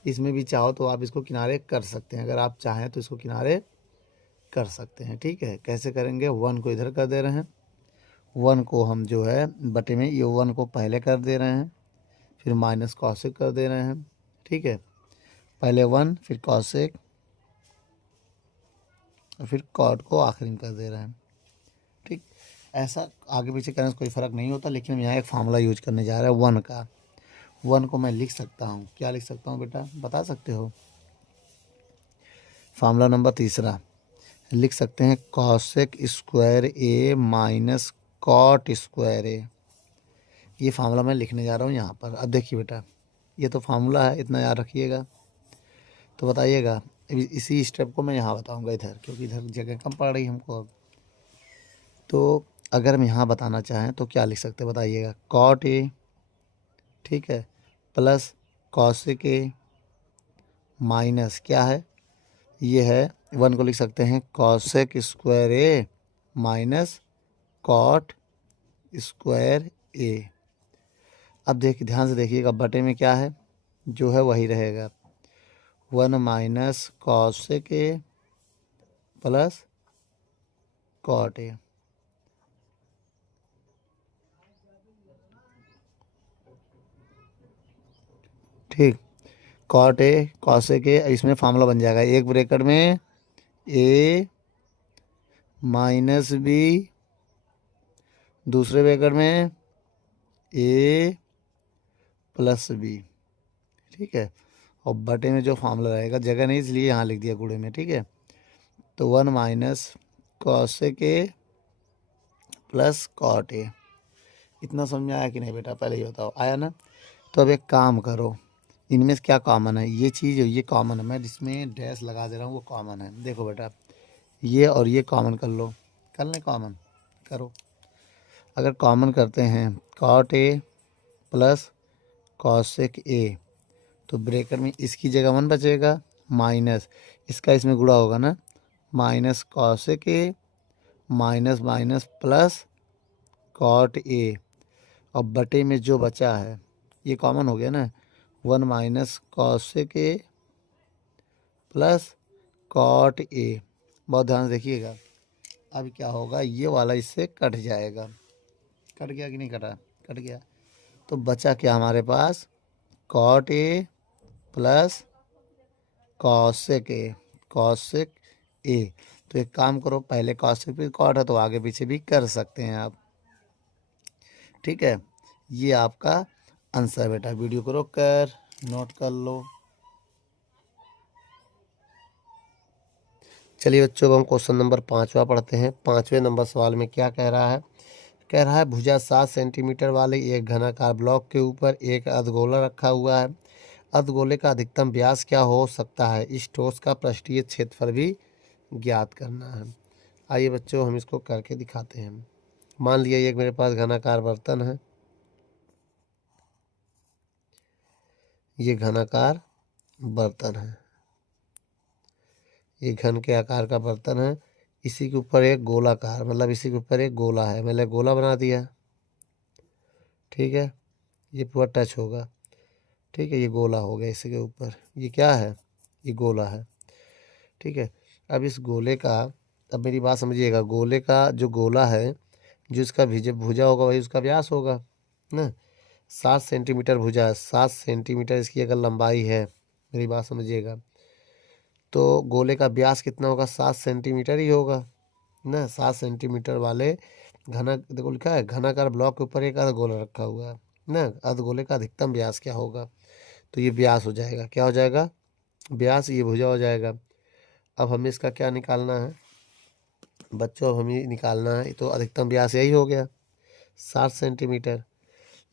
इसमें भी चाहो तो आप इसको किनारे कर सकते हैं, अगर आप चाहें तो इसको किनारे कर सकते हैं। ठीक है, कैसे करेंगे, 1 को इधर कर दे रहे हैं, 1 को हम जो है बटे में ये 1 को पहले कर दे रहे हैं, फिर माइनस कॉसेक कर दे रहे हैं। ठीक है, पहले 1 फिर कॉसेक और फिर कॉट को आखिरी में कर दे रहे हैं। ठीक, ऐसा आगे पीछे करने से कोई फ़र्क नहीं होता, लेकिन हम यहाँ एक फार्मूला यूज करने जा रहे हैं 1 का। 1 को मैं लिख सकता हूँ, क्या लिख सकता हूँ बेटा, बता सकते हो? फार्मूला नंबर तीसरा लिख सकते हैं कॉसेक स्क्वायर ए माइनस कॉट स्क्वायर ए। ये फार्मूला मैं लिखने जा रहा हूँ यहाँ पर। अब देखिए बेटा, ये तो फार्मूला है, इतना याद रखिएगा। तो बताइएगा, इसी स्टेप को मैं यहाँ बताऊँगा इधर, क्योंकि इधर जगह कम पड़ रही हमको अब। तो अगर हम यहाँ बताना चाहें तो क्या लिख सकते हैं बताइएगा, कॉट ए, ठीक है, प्लस कॉसेक ए माइनस क्या है, ये है 1 को लिख सकते हैं कॉसेक स्क्वायर ए माइनस कॉट स्क्वायर ए। अब ध्यान से देखिएगा, बटे में क्या है, जो है वही रहेगा, 1 minus cosec A plus cot A. ठीक, कॉट ए कॉसेक ए, इसमें फार्मूला बन जाएगा, एक ब्रैकेट में ए माइनस बी, दूसरे ब्रैकेट में ए प्लस बी। ठीक है, और बटे में जो फार्मूला रहेगा, जगह नहीं इसलिए यहाँ लिख दिया गुणे में। ठीक है, तो 1 minus cosec A plus cot A. इतना समझ में आया कि नहीं बेटा, पहले ही बताओ, आया ना? तो अब एक काम करो, इनमें से क्या कॉमन है, ये चीज़ ये कॉमन है, मैं जिसमें डैश लगा दे रहा हूँ वो कॉमन है। देखो बेटा, ये और ये कॉमन कर लो, कर लें कॉमन, करो। अगर कॉमन करते हैं cot A plus cosec A, तो ब्रैकेट में इसकी जगह 1 बचेगा, माइनस इसका इसमें गुणा होगा ना, minus cosec A minus minus plus cot A, और बटे में जो बचा है ये कॉमन हो गया ना, 1 minus cosec A plus cot A. बहुत ध्यान से देखिएगा, अब क्या होगा, ये वाला इससे कट जाएगा, कट गया कि नहीं कटा, कट गया। तो बचा क्या हमारे पास, cot A plus cosec A, cosec A. तो एक काम करो, पहले कॉसेक फिर कॉट है तो आगे पीछे भी कर सकते हैं आप। ठीक है, ये आपका आंसर बेटा। वीडियो को रोक कर नोट कर लो। चलिए बच्चों, हम क्वेश्चन नंबर 5वां पढ़ते हैं। 5वें नंबर सवाल में क्या कह रहा है, कह रहा है भुजा 7 सेंटीमीटर वाले एक घनाकार ब्लॉक के ऊपर एक अर्धगोला रखा हुआ है। अर्धगोले का अधिकतम व्यास क्या हो सकता है, इस ठोस का पृष्ठीय क्षेत्रफल भी ज्ञात करना है। आइए बच्चों, हम इसको करके दिखाते हैं। मान लिया एक मेरे पास घनाकार बर्तन है, ये घनाकार बर्तन है, ये घन के आकार का बर्तन है। इसी के ऊपर एक गोलाकार, मतलब इसी के ऊपर एक गोला है, मैंने गोला बना दिया। ठीक है, ये पूरा टच होगा। ठीक है, ये गोला हो गया, इसी के ऊपर ये क्या है, ये गोला है। ठीक है, अब इस गोले का, अब मेरी बात समझिएगा, गोले का जो गोला है, जो इसका भुजा होगा वही उसका व्यास होगा ना। 7 सेंटीमीटर भुजा है, 7 सेंटीमीटर इसकी अगर लंबाई है, मेरी बात समझिएगा, तो गोले का व्यास कितना होगा, 7 सेंटीमीटर ही होगा ना। 7 सेंटीमीटर वाले घना, देखो लिखा है घनाकार ब्लॉक के ऊपर एक अर्धगोला रखा हुआ है ना। अर्धगोले का अधिकतम व्यास क्या होगा, तो ये व्यास हो जाएगा, क्या हो जाएगा, व्यास, ये भुजा हो जाएगा। अब हमें इसका क्या निकालना है बच्चों, अब हमें निकालना है, तो अधिकतम व्यास यही हो गया 7 सेंटीमीटर,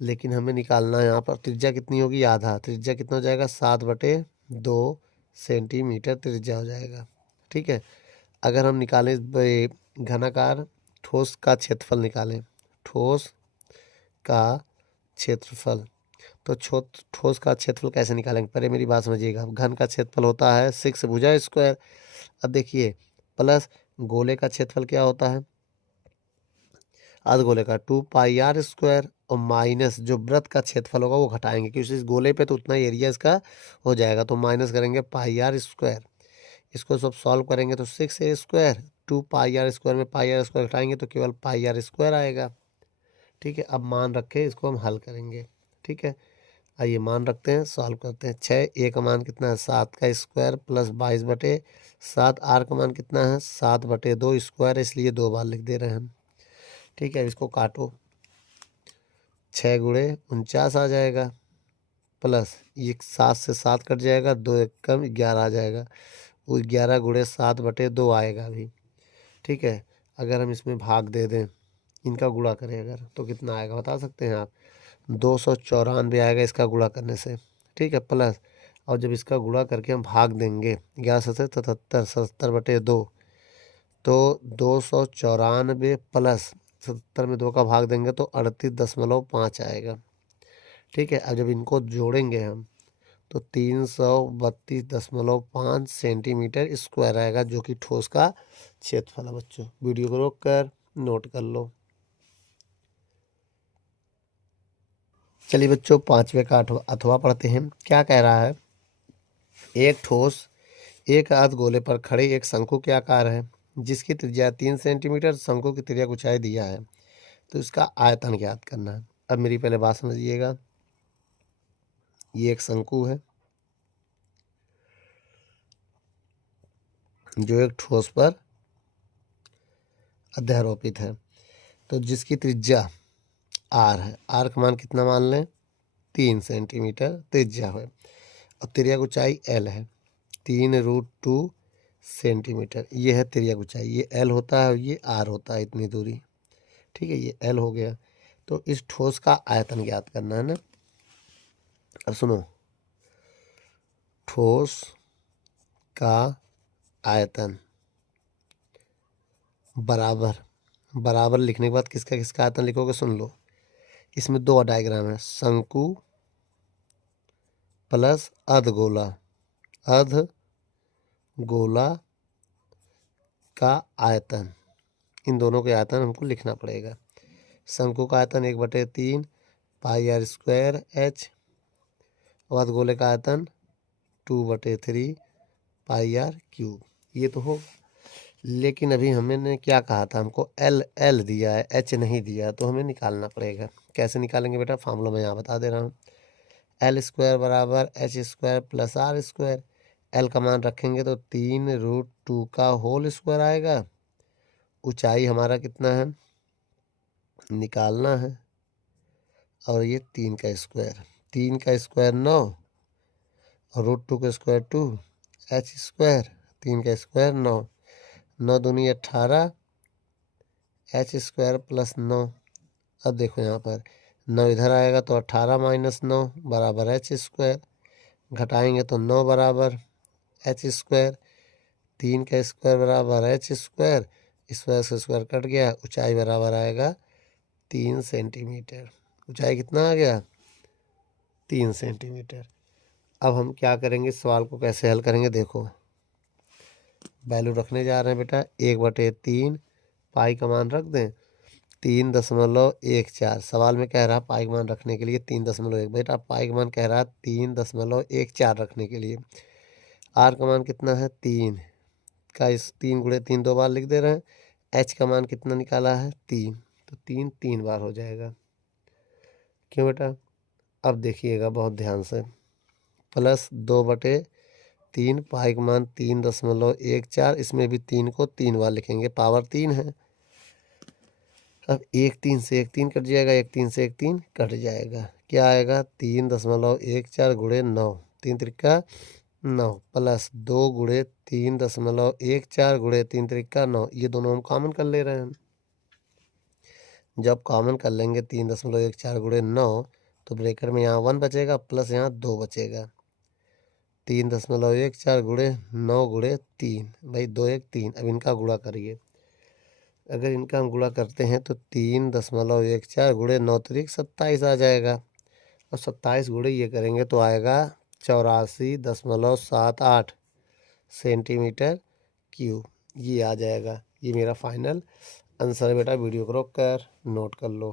लेकिन हमें निकालना है यहाँ पर त्रिज्या कितनी होगी, आधा। त्रिज्या कितना हो जाएगा, 7/2 सेंटीमीटर त्रिज्या हो जाएगा। ठीक है, अगर हम निकालें घनाकार ठोस का क्षेत्रफल निकालें, ठोस का क्षेत्रफल, तो ठोस का क्षेत्रफल कैसे निकालेंगे, पहले मेरी बात समझिएगा। घन का क्षेत्रफल होता है 6 भुजा स्क्वायर। अब देखिए, प्लस गोले का क्षेत्रफल क्या होता है, अर्धगोले का 2πr² और माइनस जो वृत्त का क्षेत्रफल होगा वो घटाएंगे, क्योंकि इस गोले पे तो उतना एरिया इसका हो जाएगा, तो माइनस करेंगे πr²। इसको सब सॉल्व करेंगे तो 6a², 2πr² में πr² घटाएंगे तो केवल πr² आएगा। ठीक है, अब मान रखे इसको हम हल करेंगे। ठीक है, आइए मान रखते हैं, सॉल्व करते हैं। 6a का मान कितना है 7² प्लस 22/7। r का मान कितना है 7/2 स्क्वायर, इसलिए 2 बार लिख दे रहे हैं हम। ठीक है, इसको काटो, 6 गुणे 49 आ जाएगा, प्लस ये 7 से 7 कट जाएगा, 2 एक कम 11 आ जाएगा, वो 11 गुणे 7/2 आएगा अभी। ठीक है, अगर हम इसमें भाग दे दें, इनका गुणा करें अगर, तो कितना आएगा बता सकते हैं आप? 294 आएगा इसका गुणा करने से। ठीक है, प्लस और जब इसका गुणा करके हम भाग देंगे 11 से 77, 77/2, तो 294 प्लस 77 में 2 का भाग देंगे तो 38.5 आएगा। ठीक है, अब जब इनको जोड़ेंगे हम तो 332.5 सेंटीमीटर स्क्वायर आएगा, जो कि ठोस का क्षेत्रफल है। बच्चों वीडियो को रोक कर नोट कर लो। चलिए बच्चों 5वें का अथवा पढ़ते हैं। क्या कह रहा है? एक ठोस एक अर्धगोले पर खड़े एक शंकु के आकार है, जिसकी त्रिज्या 3 सेंटीमीटर, शंकु की त्रिज्या को ऊंचाई दिया है, तो इसका आयतन ज्ञात करना है। अब मेरी पहले बात समझिएगा, ये एक शंकु है जो एक ठोस पर अध्यारोपित है, तो जिसकी त्रिज्या r है। r का मान कितना मान लें? 3 सेंटीमीटर त्रिज्या है, और त्रिज्या की ऊंचाई l है, 3√2 सेंटीमीटर। ये है त्रिज्या की ऊंचाई, ये l होता है और ये r होता है, इतनी दूरी। ठीक है, ये l हो गया। तो इस ठोस का आयतन ज्ञात करना है ना। अब सुनो, ठोस का आयतन बराबर लिखने के बाद किसका किसका आयतन लिखोगे? सुन लो, इसमें 2 डायग्राम है, शंकु प्लस अर्धगोला। अर्धगोला का आयतन, इन दोनों के आयतन हमको लिखना पड़ेगा। शंकु का आयतन 1/3 πr² h, और अर्धगोले का आयतन 2/3 πr³। ये तो हो, लेकिन अभी हमने क्या कहा था? हमको l दिया है, h नहीं दिया, तो हमें निकालना पड़ेगा। कैसे निकालेंगे बेटा? फार्मूला मैं यहाँ बता दे रहा हूँ। l² बराबर h² प्लस r²। l का मान रखेंगे तो 3√2 का होल स्क्वायर आएगा। ऊंचाई हमारा कितना है निकालना है, और ये 3 का स्क्वायर, 3 का स्क्वायर 9, और √2 का स्क्वायर 2, h², 3 का स्क्वायर 9, 9 दूनी 18, h² प्लस 9। अब देखो यहाँ पर 9 इधर आएगा तो 18 माइनस 9 बराबर h², घटाएंगे तो 9 बराबर h², 3 का स्क्वायर बराबर h², इस वजह से स्क्वायर कट गया, ऊंचाई बराबर आएगा 3 सेंटीमीटर। ऊंचाई कितना आ गया? 3 सेंटीमीटर। अब हम क्या करेंगे, सवाल को कैसे हल करेंगे? देखो, वैल्यू रखने जा रहे हैं बेटा, 1/3 पाई का मान रख दें 3.14। सवाल में कह रहा है पाई का मान रखने के लिए 3.1। बेटा पाई का मान कह रहा है 3.14 रखने के लिए। आर का मान कितना है? 3 का, इस 3 गुणे 3 2 बार लिख दे रहे हैं। एच का मान कितना निकाला है? 3, तो 3 3 बार हो जाएगा। क्यों बेटा? अब देखिएगा बहुत ध्यान से, प्लस 2/3 पाई का मान 3.14, इसमें भी 3 को 3 बार लिखेंगे, पावर 3 है। अब 1 3 से 1 3 कट जाएगा, 1 3 से 1 3 कट जाएगा, क्या आएगा? 3.14 गुणे 9, 3 त्रिका 9, प्लस 2 गुणे 3.14 गुणे 3 त्रिका 9। ये दोनों हम कॉमन कर ले रहे हैं। जब कॉमन कर लेंगे 3.14 गुणे 9, तो ब्रैकेट में यहाँ 1 बचेगा, प्लस यहाँ 2 बचेगा। 3.14 गुणे 9 गुणे 3, भाई 2 1 3। अब इनका गुणा करिए, अगर इनका हम गुणा करते हैं तो 3.14 गुणे 9 त्रिक 27 आ जाएगा, और 27 गुणे ये करेंगे तो आएगा 84.78 सेंटीमीटर क्यूब। ये आ जाएगा, ये मेरा फाइनल आंसर बेटा वीडियो को रोक कर नोट कर लो।